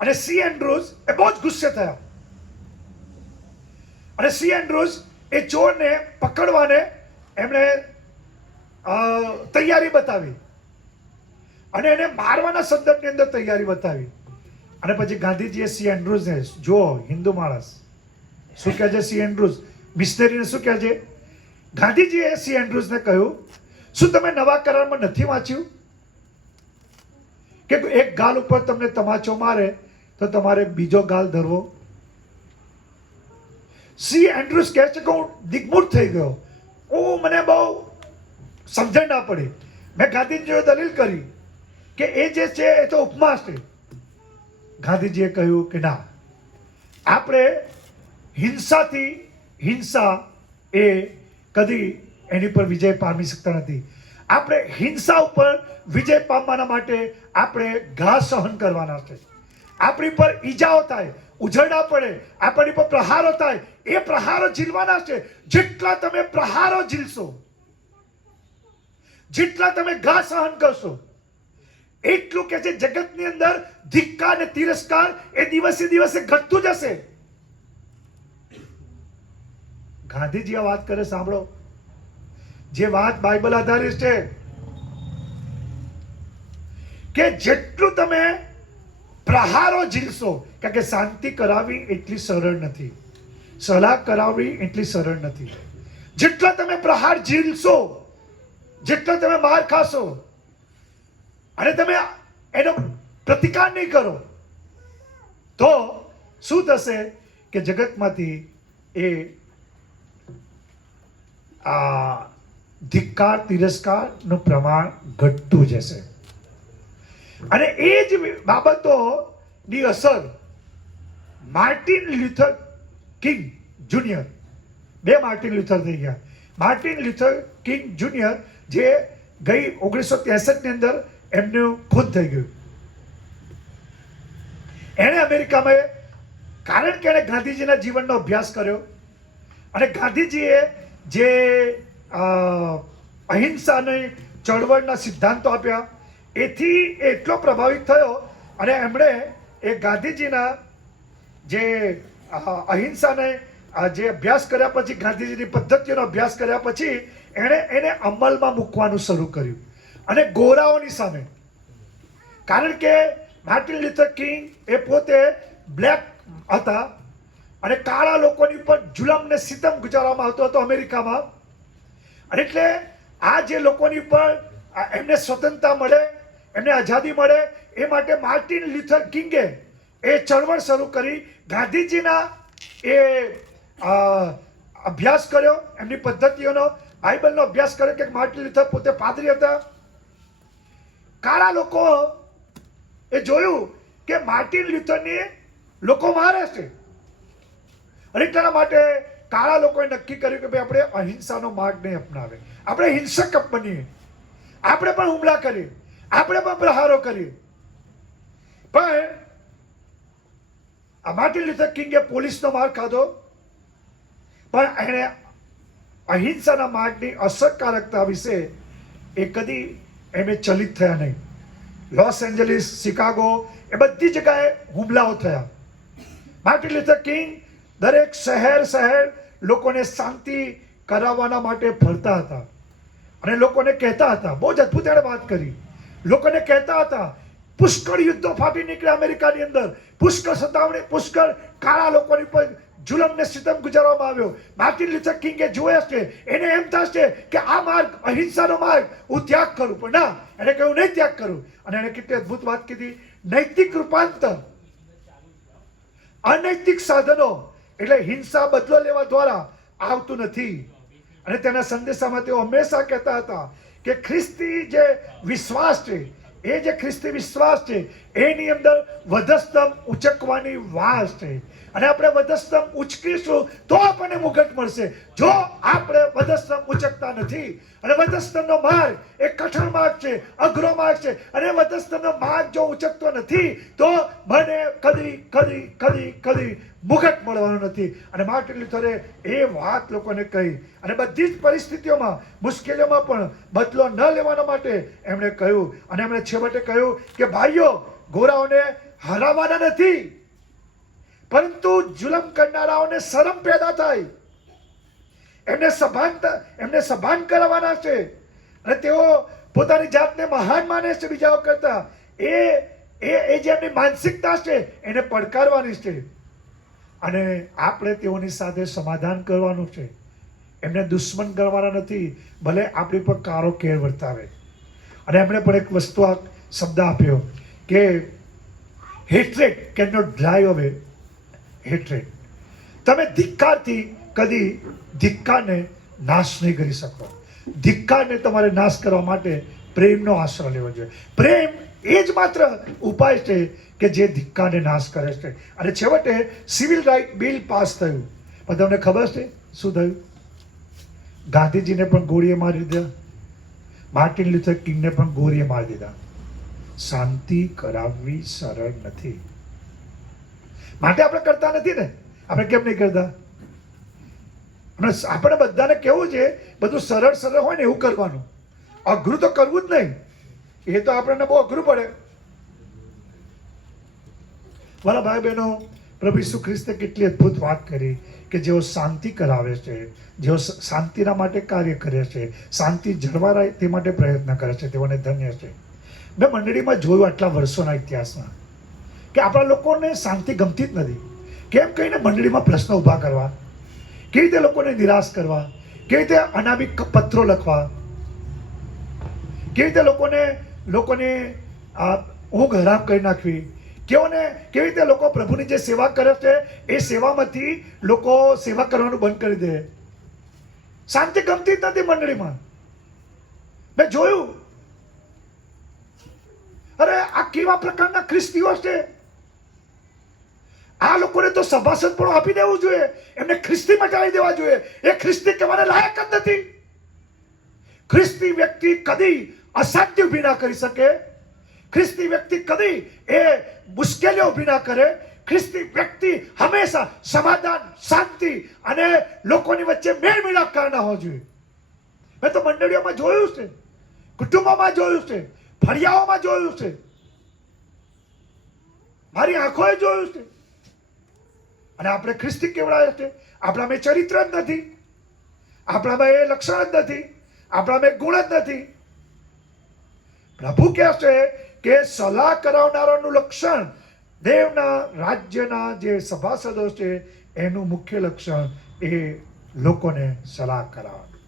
અને સી એન્ડ્રુઝ એ બહુ જ ગુસ્સે થયા. અને સી એન્ડ્રુઝ એ ચોરને પકડવાને એમણે તૈયારી બતાવી અને એને મારવાના સંદર્ભની અંદર તૈયારી બતાવી. અને પછી ગાંધીજીએ સી એન્ડ્રુઝને, જો હિન્દુ માણસ શું કહે છે, સી એન્ડ્રુઝ મિશનરીને શું કહે છે, ગાંધીજીએ સી એન્ડ્રુઝને કહ્યું, શું તમે નવા કરારમાં નથી વાંચ્યું કે એક ગાલ ઉપર તમને તમાચો મારે તો તમારે બીજો ગાલ ધરવો? સી એન્ડ્રુસ કહે છે કે હું દિગ્મૂઢ થઈ ગયો, મને બહુ સમજણ ના પડી. મેં ગાંધીજીએ દલીલ કરી કે એ જે છે એ તો ઉપમા છે. ગાંધીજીએ કહ્યું કે ના, આપણે હિંસા એ કદી એની પર વિજય પામી શકતા નથી. આપણે હિંસા ઉપર વિજય પામવાના માટે આપણે ઘા સહન કરવાના છે. આપણી પર ઈજાઓ થાય, ઉજરડા પડે, આપણી પર પ્રહારો થાય, એ પ્રહારો ઝીલવાના છે. જેટલા તમે પ્રહારો ઝીલશો, જેટલા તમે ઘા સહન કરશો, એટલું કે છે જગતની અંદર ધિક્કાર અને તિરસ્કાર એ દિવસે દિવસે ઘટતું જશે. ગાંધીજી આ વાત કરે, સાંભળો, જે વાત બાઇબલ આધારિત છે કે જેટલું તમે પ્રહારો ઝીલશો, કારણ કે શાંતિ કરાવવી એટલી સરળ નથી, સલાહ કરાવવી એટલી સરળ નથી. જેટલા તમે પ્રહાર ઝીલશો, જેટલા તમે માર ખાશો અને તમે એનો પ્રતિકાર નહીં કરો, તો શું થશે કે જગતમાંથી એ આ ધિક્કાર તિરસ્કારનું પ્રમાણ ઘટતું જશે. અને એ જ બાબતોની અસર Martin Luther king junior, 2 Martin Luther થઈ ગયા. માર્ટિન લ્યુથર કિંગ જુનિયર જે ગઈ 1963 ની અંદર એમનું ખુદ થઈ ગયું. એણે અમેરિકામાં, કારણ કે એણે ગાંધીજીના જીવનનો અભ્યાસ કર્યો અને ગાંધીજીએ જે અહિંસાની ચળવળના સિદ્ધાંતો આપ્યા, એથી એટલો પ્રભાવિત થયો અને એમણે એ ગાંધીજીના જે અહિંસાને જે અભ્યાસ કર્યા પછી, ગાંધીજીની પદ્ધતિઓનો અભ્યાસ કર્યા પછી એણે એને અમલમાં મૂકવાનું શરૂ કર્યું. અને ગોરાઓની સામે, કારણ કે માર્ટિન લ્યુથર કિંગ એ પોતે બ્લેક હતા અને કાળા લોકોની ઉપર જુલમ ને સિતમ ગુજારવામાં આવતો હતો અમેરિકામાં. અને એટલે આ જે લોકોની ઉપર એમને સ્વતંત્રતા મળે, એમને આઝાદી મળે, એ માટે માર્ટિન લ્યુથર કિંગે એ ચળવળ શરૂ કરી. ગાંધીજીના એ અભ્યાસ કર્યો, એમની પદ્ધતિઓનો, બાઇબલનો અભ્યાસ કર્યો કે માર્ટિન લ્યુથર પોતે પાદરી હતા. કાળા લોકો એ જોયું કે માર્ટિન લ્યુથરને લોકો મારે છે અને એટલા માટે કાળા લોકોએ નક્કી કર્યું કે ભાઈ આપણે અહિંસાનો માર્ગ નહીં અપનાવે, આપણે હિંસક બનીએ, આપણે પણ હુમલા કરીએ, આપણે પણ પ્રહારો કરીએ. પણ આ માર્ટિન લ્યુથર કિંગે પોલીસનો માર ખાધો, પણ એણે અહિંસાના માર્ગની અસરકારકતા વિશે એ કદી એમને ચલિત થયા નહીં. લોસ એન્જલિસ, શિકાગો, એ બધી જગ્યાએ હુમલાઓ થયા. માર્ટિન લ્યુથર કિંગ દરેક શહેર લોકોને શાંતિ કરાવવાના માટે ફરતા હતા અને લોકોને કહેતા હતા, બહુ જ અદભુત એણે વાત કરી, લોકોને કહેતા હતા, પુષ્કળ યુદ્ધો ફાટી નીકળ્યા અમેરિકાની અંદર, પુષ્કળ સતાવણી, પુષ્કળ કાળા લોકોની પર જુલમ ને સિતમ ગુજારવામાં આવ્યો. માર્ટિન લ્યુથર કિંગે જોયા છે, એને એમ થશે કે આ માર્ગ, અહિંસાનો માર્ગ હું ત્યાગ કરું, પણ ના, એને કહ્યું નહીં ત્યાગ કરું. અને એને કેટલી અદભુત વાત કીધી, નૈતિક રૂપાંતર, અનૈતિક સાધનો એટલે હિંસા બદલો લેવા દ્વારા આવતું નથી. અને તેના સંદેશામાં તેઓ હંમેશા કહેતા હતા કે ખ્રિસ્તી જે વિશ્વાસ છે, એ જે ખ્રિસ્તી વિશ્વાસ છે એની અંદર વધસ્તંભ ઉચકવાની વાસ છે. અને આપણે વધસ્તંભ ઉચકીશું તો આપણને મુગટ મળશે. જો આપણે વધસ્તંભ ઉચકતા નથી, અને વધસ્તંભનો માર્ગ એ કઠણ માર્ગ છે, અઘરો માર્ગ છે, અને વધસ્તંભનો માર્ગ જો ઉચકતો નથી તો મને કદી મુગટ મળવાનો નથી. અને માર્ટિન લ્યુથરે એ વાત લોકોને કહી અને બધી જ પરિસ્થિતિઓમાં, મુશ્કેલીઓમાં પણ બદલો ન લેવાના માટે એમણે કહ્યું. અને એમણે છેવટે કહ્યું કે ભાઈઓ, ગોરાઓને હરાવવાના નથી, પરંતુ જુલમ કરનારાઓને શરમ પેદા થાય, એમને સભાન કરાવવાના છે. અને તેઓ પોતાની જાતને મહાન માને છે બીજાઓ કરતા. એ જે એમની માનસિકતા છે એને પડકારવાની છે. અને આપણે તેઓની સાથે સમાધાન કરવાનું છે, એમને દુશ્મન કરવાના નથી, ભલે આપણી પર કારો કેર વર્તાવે. અને એમણે પણ એક વસ્તુ, આ શબ્દ આપ્યો કે હેટ્રેડ કેન નોટ ડ્રાઈવ અવે હેટ્રેડ. તમે ધિક્કારથી કદી ધિક્કારને નાશ નહીં કરી શકો. ધિક્કારને તમારે નાશ કરવા માટે પ્રેમનો આશરો લેવો જોઈએ. પ્રેમ એ જ માત્ર ઉપાય છે કે જે ધિક્કારને નાશ કરે છે. અને છેવટે સિવિલ રાઇટ બિલ પાસ થયું, પણ તમને ખબર છે શું થયું? ગાંધીજીને પણ ગોળીએ મારી દીધા, માર્ટિન લ્યુથર કિંગને પણ ગોળીએ મારી દીધા. શાંતિ કરાવવી સરળ નથી. માટે આપણે કરતા નથી ને. આપણે કેમ નહીં કરતા? આપણે બધાને કેવું છે બધું સરળ સરળ હોય ને એવું કરવાનું, અઘરું તો કરવું જ નહીં. એ તો આપણને બહુ અઘરું પડે. મારા ભાઈ બહેનો, પ્રભુ ઈસુ ખ્રિસ્તે કેટલી અદ્ભુત વાત કરી કે જેઓ શાંતિ કરાવે છે, જેઓ શાંતિના માટે કાર્ય કરે છે, શાંતિ જળવાઈ રહે તે માટે પ્રયત્ન કરે છે, તેઓને ધન્ય છે. મેં મંડળીમાં જોયું આટલા વર્ષોના ઇતિહાસમાં કે આપણા લોકોને શાંતિ ગમતી જ નથી. કેમ કહીને મંડળીમાં પ્રશ્ન ઊભા કરવા, કેવી રીતે લોકોને નિરાશ કરવા, કેવી રીતે અનામિક પત્રો લખવા, કેવી રીતે લોકોને ઊંઘ હરામ કરી નાખવી, કેવી રીતે લોકો પ્રભુની જે સેવા કરે છે એ સેવામાંથી લોકો સેવા કરવાનું બંધ કરી દે. શાંતિ ગમતી જ નથી મંડળીમાં. મેં જોયું. અરે આ કેવા પ્રકારના ખ્રિસ્તીઓ છે! આ લોકોને તો સભાસદ પણ આપી દેવું જોઈએ, એમને ખ્રિસ્તી મટાવી દેવા જોઈએ. એ ખ્રિસ્તી કહેવાને લાયક જ નથી. ખ્રિસ્તી વ્યક્તિ કદી અશાંતિ ઊભી ના કરી શકે. ખ્રિસ્તી વ્યક્તિ કદી એ મુશ્કેલીઓ ઊભી ના કરે. ખ્રિસ્તી વ્યક્તિ હંમેશા સમાધાન, શાંતિ અને લોકોની વચ્ચે મેળ મિલાપ કરનાર હોવો જોઈએ. મેં તો મંડળીઓમાં જોયું છે, કુટુંબોમાં જોયું છે, ફળિયાઓમાં જોયું છે, મારી આંખોએ જોયું છે. અને આપણે ખ્રિસ્તી કેવડાય છે, આપણામાં ચરિત્ર જ નથી, આપણામાં એ લક્ષણ જ નથી, આપણામાં ગુણ જ નથી. પ્રભુ કહે છે કે સલાહ કરાવનારાનું લક્ષણ, દેવના રાજ્યના જે સભાસદો છે એનું મુખ્ય લક્ષણ એ લોકોને સલાહ કરાવવાનું.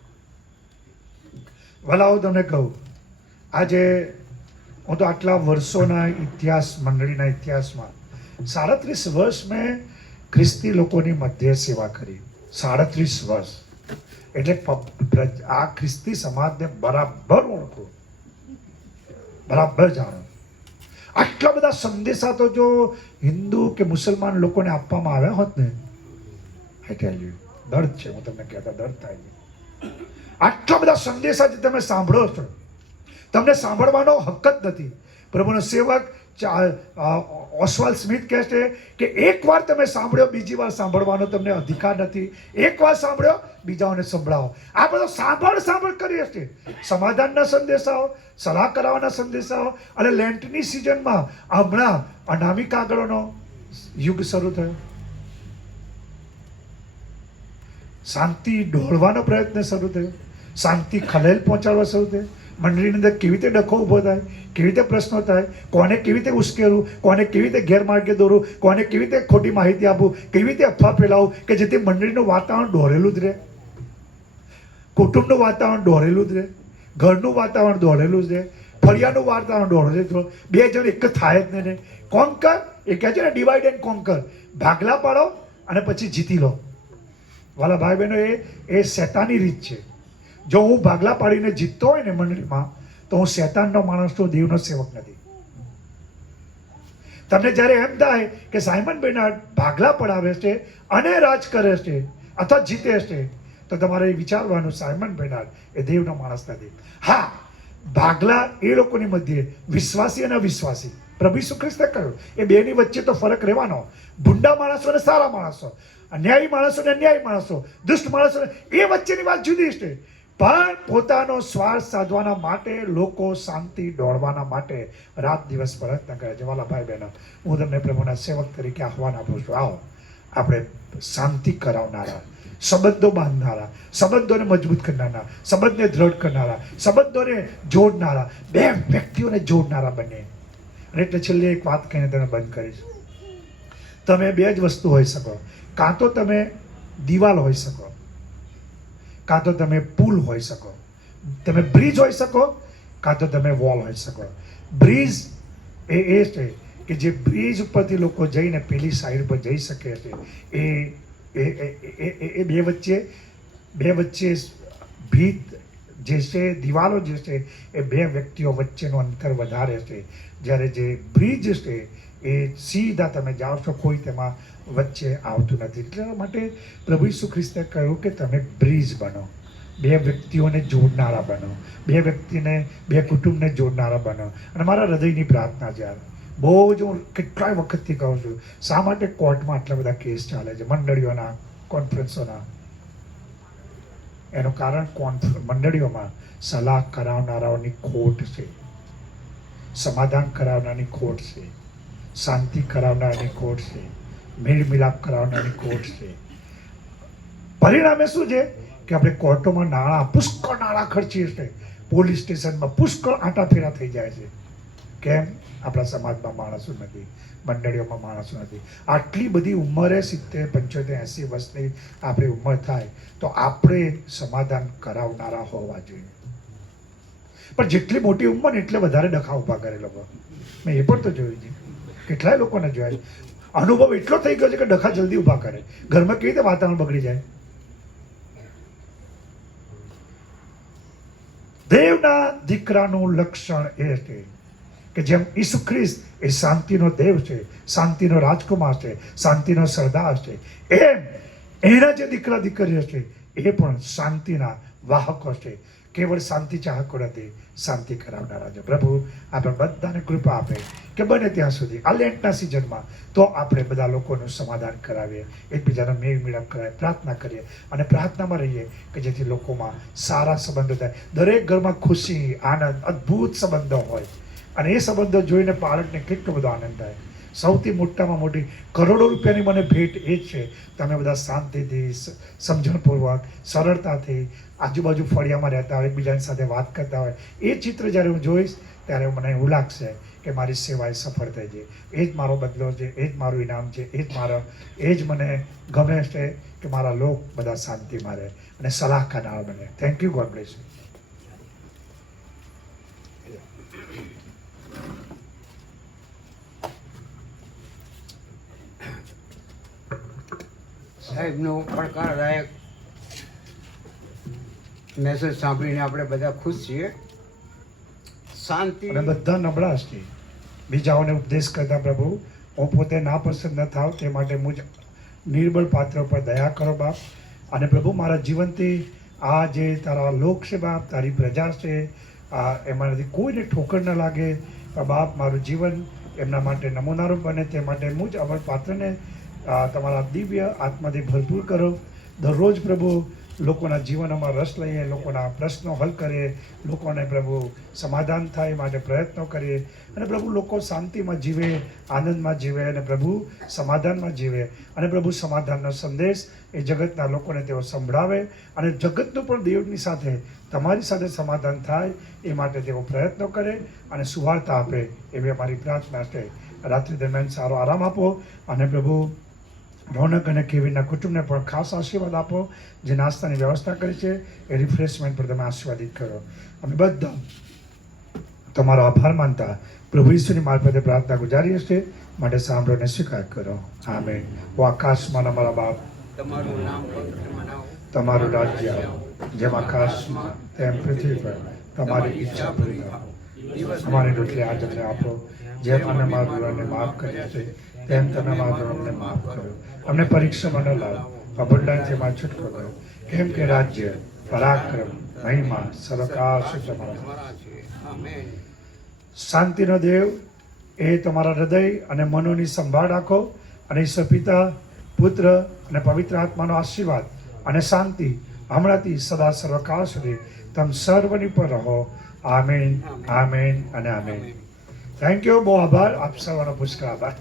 વલાઓ તમને કહું, આજે હું તો આટલા વર્ષોના ઇતિહાસ, મંડળીના ઇતિહાસમાં 37 વર્ષ મેં ખ્રિસ્તી લોકોની મધ્ય સેવા કરી. 37 વર્ષ એટલે આ ખ્રિસ્તી સમાજને બરાબર ઓળખું, બરાબર જાણો. આટલા બધા સંદેશા તો જો હિન્દુ કે મુસલમાન લોકોને આપવામાં આવ્યા હોત ને, આઈ ટેલ યુ, દર્દ છે. હું તમને કહેતા દર્દ થાય છે. આટલા બધા સંદેશા જે તમે સાંભળો છો, તમને સાંભળવાનો હક જ નથી. પ્રભુનો સેવક ઓસ્વાલ્ડ સ્મિથ કહે છે કે એકવાર તમે સાંભળ્યો, બીજી વાર સાંભળવાનો તમને અધિકાર નથી. એકવાર સાંભળ્યો, બીજાઓને સંભળાવો. આ બધો સાંભળ કરીએ છીએ. સમાધાનના સંદેશાઓ, સલાહ કરાવવાના સંદેશાઓ. અને લેન્ટની સિઝનમાં હમણાં અનામી કાગળોનો યુગ શરૂ થયો. શાંતિ ઢોળવાનો પ્રયત્ન શરૂ થયો, શાંતિ ખલેલ પહોંચાડવા શરૂ થયો. મંડળીની અંદર કેવી રીતે ડખો ઊભો થાય, કેવી રીતે પ્રશ્નો થાય, કોને કેવી રીતે ઉશ્કેરવું, કોને કેવી રીતે ગેરમાર્ગે દોરવું, કોને કેવી રીતે ખોટી માહિતી આપવું, કેવી રીતે અફવા ફેલાવું કે જેથી મંડળીનું વાતાવરણ દોરેલું જ રહે, કુટુંબનું વાતાવરણ દોરેલું જ રહે, ઘરનું વાતાવરણ દોરેલું જ રહે, ફળિયાનું વાતાવરણ દોરેલું જ રહે. બે જણ એક થાય જ નહીં. કોન્કર, એ કહે છે ને ડિવાઈડ એન્ડ કોન્કર, ભાગલા પાડો અને પછી જીતી લો. વાલા ભાઈ બહેનો, એ શેતાની રીત છે. જો હું ભાગલા પાડીને જીતતો હોય ને મંડળીમાં, તો હું શેતાનનો માણસ છું, દેવનો સેવક નથી. તમને જ્યારે એમ થાય કે સાયમન બેનાર્ડ ભાગલા પડાવે છે અને રાજ કરે છે અથવા જીતે છે, તો તમારે વિચારવાનું સાયમન બેનાર્ડ એ દેવનો માણસ નથી. હા, ભાગલા એ લોકોની મધ્યે વિશ્વાસી અને અવિશ્વાસી, પ્રભુ ઈસુ ખ્રિસ્તે કહ્યું એ બેની વચ્ચે તો ફરક રહેવાનો. ભૂંડા માણસો અને સારા માણસો, અન્યાયી માણસો અને અન્યાયી માણસો, દુષ્ટ માણસો, એ વચ્ચેની વાત જુદી છે. પણ પોતાનો સ્વાર્થ સાધવાના માટે લોકો શાંતિ દોડવાના માટે રાત દિવસ પ્રયત્ન કરે છે. વાલા ભાઈ બહેનો, હું તમને પ્રભુના સેવક તરીકે આહવાન આપું છું, આવો આપણે શાંતિ કરાવનારા, સંબંધો બાંધનારા, સંબંધોને મજબૂત કરનારા, સંબંધને દ્રઢ કરનારા, સંબંધોને જોડનારા, બે વ્યક્તિઓને જોડનારા બને. અને એટલે છેલ્લે એક વાત કહીને તમે બંધ કરીશ. તમે બે જ વસ્તુ હોઈ શકો. કાં તો તમે દિવાલ હોઈ શકો, કાં તો તમે પુલ હોઈ શકો. તમે બ્રિજ હોઈ શકો, કાં તો તમે વોલ હોઈ શકો. બ્રિજ એ છે કે જે બ્રિજ ઉપરથી લોકો જઈને પેલી સાઈડ પર જઈ શકે છે. એ બે વચ્ચે ભીત જે છે, દિવાલો જે છે, એ બે વ્યક્તિઓ વચ્ચેનું અંતર વધારે છે. જ્યારે જે બ્રિજ છે એ સીધા તમે જાઓ છો, કોઈ તેમાં વચ્ચે આવતું નથી. એટલા માટે પ્રભુ ઈસુ ખ્રિસ્તે કહ્યું કે તમે બ્રિજ બનો, બે વ્યક્તિઓને જોડનારા બનો, બે કુટુંબને જોડનારા બનો. અને મારા હૃદયની પ્રાર્થના છે, બહુ જ હું કેટલાય વખતથી કહું છું, શા માટે કોર્ટમાં આટલા બધા કેસ ચાલે છે મંડળીઓના, કોન્ફરન્સોના? એનું કારણ મંડળીઓમાં સલાહ કરાવનારાઓની ખોટ છે, સમાધાન કરાવનારની ખોટ છે, શાંતિ કરાવનારની ખોટ છે, મેળ મિલાપ કરાવનારની ખોટ છે. પરિણામે શું છે કે આપણે કોર્ટોમાં પુષ્કળ નાણાં ખર્ચીએ છીએ, પોલીસ સ્ટેશનમાં પુષ્કળ આંટા ફેરા થઈ જાય છે. કેમ? આપણા સમાજમાં માણસો નથી, મંડળીઓમાં માણસો નથી. આટલી બધી ઉંમરે 70, 75, 80 વર્ષની આપણી ઉંમર થાય તો આપણે સમાધાન કરાવનારા હોવા જોઈએ. પણ જેટલી મોટી ઉંમર એટલે વધારે ડખા ઊભા કરે લોકો. મેં એ પણ તો જોયું છે, કેટલાય લોકોને જોયા. અનુભવ એટલો થઈ ગયો છે કે ડખા જલ્દી ઊભા કરે. ઘરમાં કેવી રીતે વાતાવરણ બગડી જાય. દેવના દીકરાનું લક્ષણ એ છે કે જેમ ઈસુ ખ્રિસ્ત એ શાંતિનો દેવ છે, શાંતિનો રાજકુમાર છે, શાંતિનો સરદાર છે, એમ એના જે દીકરા દીકરીઓ છે એ પણ શાંતિના વાહકો છે. કેવળ શાંતિ ચાહકો નથી, શાંતિ કરાવનારા છે. પ્રભુ આપણે બધાને કૃપા આપે કે બને ત્યાં સુધી આ લેન્ટના સિઝનમાં તો આપણે બધા લોકોનું સમાધાન કરાવીએ, એકબીજાનો મેળ મિલાપ કરાવીએ, પ્રાર્થના કરીએ અને પ્રાર્થનામાં રહીએ કે જેથી લોકોમાં સારા સંબંધો થાય. દરેક ઘરમાં ખુશી, આનંદ, અદ્ભુત સંબંધો હોય અને એ સંબંધો જોઈને બાળકને કેટલો બધો આનંદ થાય. સૌથી મોટામાં મોટી કરોડો રૂપિયાની મને ભેટ એ જ છે, તમે બધા શાંતિથી, સમજણપૂર્વક, સરળતાથી આજુબાજુ ફળિયામાં રહેતા હોય, એકબીજાની સાથે વાત કરતા હોય. એ ચિત્ર જ્યારે હું જોઈશ ત્યારે મને એવું લાગશે કે મારી સેવા એ સફળ થઈ છે. એ જ મારો બદલો છે, એ જ મારું ઇનામ છે, એ જ મને ગમે છે કે મારા લોક બધા શાંતિમાં રહે અને સલાહકાર બને. Thank you. God bless you. સાહેબનો પડકારદાયક મેસેજ સાંભળીને આપણે બધા ખુશ છીએ. શાંતિ અને બધા નબળા છે. બીજાઓને ઉપદેશ કરતા પ્રભુ હું પોતે નાપસંદ ન થાવ તે માટે મુજ નિર્બળ પાત્ર પર દયા કરો બાપ. અને પ્રભુ મારા જીવનથી આ જે તારા લોક છે બાપ, તારી પ્રજા છે, એમાંથી કોઈને ઠોકર ન લાગે બાપ. મારું જીવન એમના માટે નમૂનારૂપ બને તે માટે મુજ અમર પાત્રને તમારા દિવ્ય આત્માથી ભરપૂર કરો. દરરોજ પ્રભુ લોકોના જીવનમાં રસ લઈએ, લોકોના પ્રશ્નો હલ કરીએ, લોકોને પ્રભુ સમાધાન થાય માટે પ્રયત્નો કરીએ અને પ્રભુ લોકો શાંતિમાં જીવે, આનંદમાં જીવે અને પ્રભુ સમાધાનમાં જીવે અને પ્રભુ સમાધાનનો સંદેશ એ જગતના લોકોને તેઓ સંભળાવે અને જગતનું પણ દેવની સાથે, તમારી સાથે સમાધાન થાય એ માટે તેઓ પ્રયત્નો કરે અને સુવાર્તા આપે એવી અમારી પ્રાર્થના છે. રાત્રિ દરમિયાન સારો આરામ આપો અને પ્રભુ રોનક અને કેવીનના કુટુંબને પણ ખાસ આશીર્વાદ આપો. જે નાસ્તાની વ્યવસ્થા કરી છે એ રિફ્રેશમેન્ટ પર તમે આશીર્વાદિત કરો. અમે બધા તમારો આભાર માનતા પ્રભુ ઈસુની મારફતે પ્રાર્થના ગુજારીએ છીએ. માટે સાંભળોને સ્વીકાર કરો. આમેન. ઓ આકાશમાં અમારા બાપ, તમારું નામ પવિત્ર મનાવો, તમારું રાજ્ય આવો, જેમ આકાશમાં તેમ પૃથ્વી પર તમારી ઈચ્છા પૂરી થાવ. અમારી રોટલી આજે અમને આપો, જેમ અમે મારું માફ કરીએ છીએ તેમ તમે મારું અમને માફ કરો. અમને પરીક્ષામાં ન લાવો, અબંડાઈમાં છૂટકો કરો. કેમ કે રાજ્ય, પરાક્રમ, મહિમા સર્વકાળ તમારા છે. આમેન. શાંતિનો દેવ એ તમારા હૃદય અને મનોની સંભાળ રાખો અને ઈશ્વર પિતા, પુત્ર અને પવિત્ર આત્માનો આશીર્વાદ અને શાંતિ હમણાંથી સદા સર્વકાળ સુધી તમે સર્વની પર રહો. આમેન, આમેન અને આમેન. Thank you. બહુ આભાર. આપ સર્વનો પુષ્કળ આભાર.